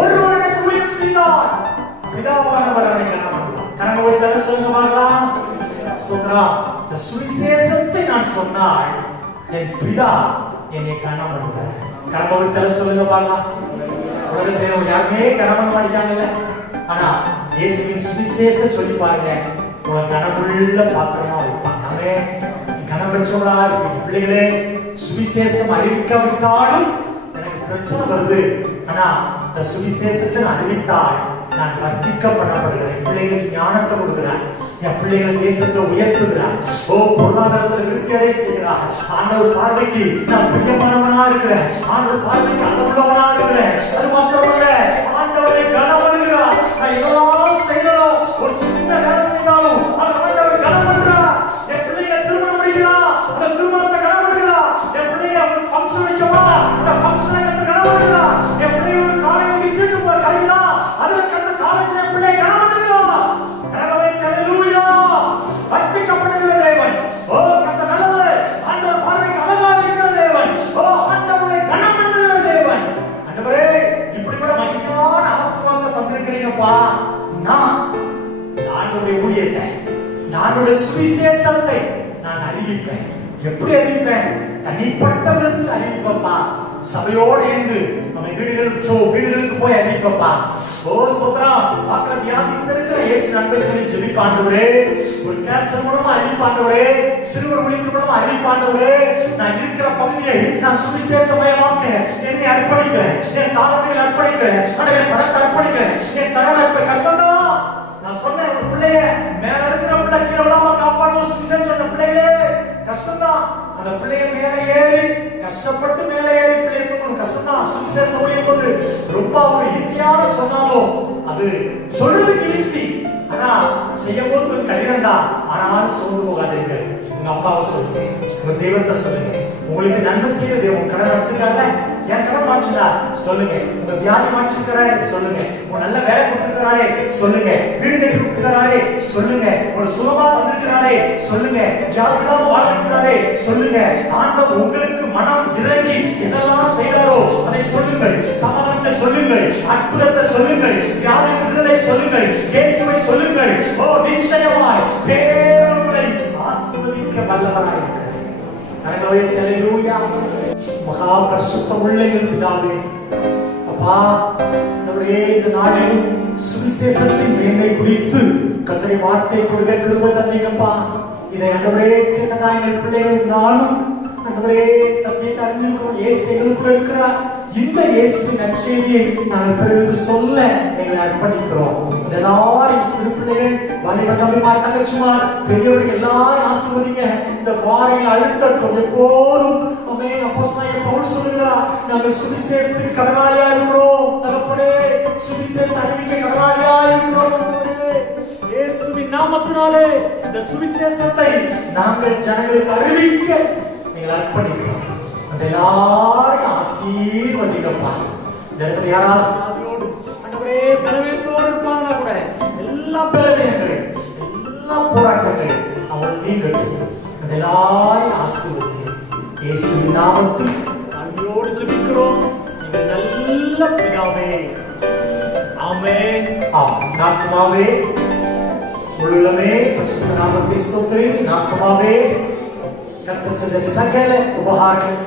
ஒருவன் எனக்கு ஊழியம் செய்தார், பிதாவானவர் அவனை கனப்படுவார். கனவை தர சொல்லுங்க பார்க்கலாம். ஸ்தோத்திரம். இந்த சுவிசேஷத்தை நான் சொன்னால் என் பிதா என்னை கனப்படுகிறார். கனவை தர சொல்லுங்க பார்க்கலாம். உலகத்திலே யாருமே கனமண மாட்டாங்கல்ல, ஆனா இயேசுவின் சுவிசேஷம் சொல்லி பாருங்க, உங்களை கனவுள்ள பாத்திரமா வைப்பாங்க. ஆமென். கனவற்றவளா இருப்பீங்க. பிள்ளைகளே, சுவிசேஷம் அறிவிக்காவிட்டாலும் எனக்கு பிரச்சனை வருது, ஆனா இந்த சுவிசேஷத்தை அறிவித்தால் நான் வர்த்திக்க பண்ணப்படுகிறேன். பிள்ளைகளுக்கு ஞானத்தை கொடுக்கிறேன், என் பிள்ளைகளை தேசத்துல உயர்த்துகிறார். ஓ பொருளாதாரத்தில் விருத்தி அடைய செய்கிறார். ஆண்டவர் பார்வைக்கு நான் பிரியமானவனா இருக்கிறேன். ஆண்டவர் பார்வைக்கு அளவுள்ளவனா இருக்கிறேன். அது மாத்திரமல்ல, ஆண்டவரை கனம் பண்ணுகிறார். நான் எதெல்லாம் செய்யணும், ஒரு சின்ன வேலை செய்தாலும் அது ஆண்டவர் கனம் பண்றார். என் பிள்ளைங்க திருமணம் முடிக்கிறார், அந்த திருமணத்தை கனம் பண்ணுகிறார். என் பிள்ளைங்க ஒரு ஃபங்க்ஷன் வைக்கவா, அந்த ஃபங்க்ஷனை கத்த கனம் பண்ணுகிறார். என் பிள்ளைங்க ஒரு காலேஜ் விசிட் கலைஞரா, அதுல கத்த காலேஜ்ல என் பிள்ளை கனம் பண்ணுகிறார். கரங்களை ஹல்லேலூயா. வர்த்திக்கப்படுகிற தேவன். ஓ கத்த நல்லவர். ஆண்டவர் பார்வைக்கு அழகா இருக்கிற தேவன். ஓ ஆண்டவரை கனம் பண்ணுகிற தேவன். ஆண்டவரே, இப்படிப்பட்ட மகிமையான ஆசீர்வாதத்தை தந்திருக்கிறீங்கப்பா. நான் ஆண்டவருடைய ஊழியத்தை, ஆண்டவருடைய சுவிசேஷத்தை நான் அறிவிப்பேன். எப்படி அறிவிப்பேன்? தனிப்பட்ட விதத்தில் அறிவிப்பப்பா. சபையோடு இருந்து நம்ம வீடுகளுக்கு போய் அறிவிப்பப்பா. ஓ ஸ்தோத்திரம். பார்க்கிற வியாதிஸ்தருக்கு இயேசு நன்மை சொல்லி ஜெபிப்பாண்டவரே. ஒரு கேன்சர் மூலமா அறிவிப்பாண்டவரே. சிறுவர் ஒழிப்பு மூலமா அறிவிப்பாண்டவரே. நான் இருக்கிற பகுதியை நான் சுவிசேஷமயமாக்க என்னை அர்ப்பணிக்கிறேன். என் தாளத்தில் அர்ப்பணிக்கிறேன். என் பணத்தை அர்ப்பணிக்கிறேன். என் தரம் இருப்ப கஷ்டம்தான். நான் சொன்னேன், ஒரு பிள்ளைய மேல இருக்கிற பிள்ளை கீழே விடாம காப்பாற்ற சுவிசேஷம் சொன்ன பிள்ளைகளே கஷ்டம்தான். அந்த பிள்ளைய மேல ஏறி கஷ்டப்பட்டு மேல ஏறி பிள்ளைய தூக்கணும் கஷ்டம்தான். சுவிசேஷம் ஒழிப்பது ரொம்ப ஒரு ஈஸியான சொன்னாலும் அது சொல்றதுக்கு ஈஸி, ஆனா செய்யும் போது கொஞ்சம் கடினம் தான். ஆனாலும் சோர்ந்து போகாதீங்க. உங்க அப்பாவை சொல்லுங்க, உங்க தெய்வத்தை சொல்லுங்க. உங்களுக்கு நன்மை செய்ய தேவன் கடன் அடைச்சிருக்காருல, என் கடன் மாற்றினார் சொல்லுங்க. உங்க வியாதி மாற்றிருக்கிறாரு சொல்லுங்க. உங்க நல்ல வேலை கொடுத்திருக்கிறாரே சொல்லுங்க. வீடு கட்டி கொடுத்திருக்கிறாரே சொல்லுங்க. ஒரு சுகமா தந்திருக்கிறாரே சொல்லுங்க. வியாதி இல்லாம வாழ வைக்கிறாரே சொல்லுங்க. ஆண்டவர் உங்களுக்கு மனம் இறங்கி எதெல்லாம் செய்தாரோ அதை சொல்லுங்கள். சமாதானத்தை சொல்லுங்கள், அற்புதத்தை சொல்லுங்கள், வியாதி விடுதலை சொல்லுங்கள், இயேசுவை சொல்லுங்கள். ஓ நிச்சயமாய் தேவன் உங்களை ஆசீர்வதிக்க வல்லவராய் இருக்கிறார். ஹல்லேலூயா. மகா பரிசுத்தமுள்ள எங்கள் பிதாவே, அப்பா ஆண்டவரே, இந்த நாளிலும் சுவிசேஷத்தின் மேன்மை குறித்து கர்த்தருடைய வார்த்தை கொடுக்க கிருபை தந்தீங்கப்பா. இதை ஆண்டவரே கேட்டதா எங்கள் பிள்ளைகள் நாளும் ஆண்டவரே சத்தியத்தை அறிஞ்சிருக்கிறோம். இயேசு எங்களுக்குள்ள இருக்கிறார். இந்த இயேசுவின் நற்செய்தியை நாங்கள் பிறருக்கு சொல்ல எங்களை அர்ப்பணிக்கிறோம். எல்லாரும் சிறு பிள்ளைகள், வாலிப தம்பிமார், தங்கச்சிமார், பெரியவர்கள் எல்லாரும் ஆசீர்வதிங்க. இந்த வாரையில் அழுத்தட்டும் எப்போதும். ஆமென். அப்போஸ்தலனாகிய பவுல் சொல்கிறார், நாங்கள் சுவிசேஷத்துக்கு கடனாளியா இருக்கிறோம். தகப்பனே, சுவிசேஷ அறிவிக்க கடனாளியா இருக்கிறோம். இயேசுவின் நாமத்தினாலே இந்த சுவிசேஷத்தை நாங்கள் ஜனங்களுக்கு அறிவிக்க நீங்கள் அர்ப்பணிக்கிறோம். அந்த எல்லாரையும் ஆசீர்வதிங்கப்பா. இந்த இடத்துல யாராவது வியாதியோடு ஆண்டவரே பலவீனத்தோடு இருப்பாங்க கூட, எல்லா பலவீனங்கள், எல்லா போராட்டங்கள் அவள் நீங்கட்டும். அந்த எல்லாரையும் ஆசீர்வதிங்க. இயேசுவின் நாமத்தில் அன்போடு ஜெபிக்கிறோம். நீங்கள் நல்ல பிதாவே. ஆமென். ஆத்துமாவே உள்ளமே பரிசுத்த நாமத்தை ஸ்தோத்திரி. ஆத்துமாவே கர்த்தர் செய்த சகல உபகாரங்கள்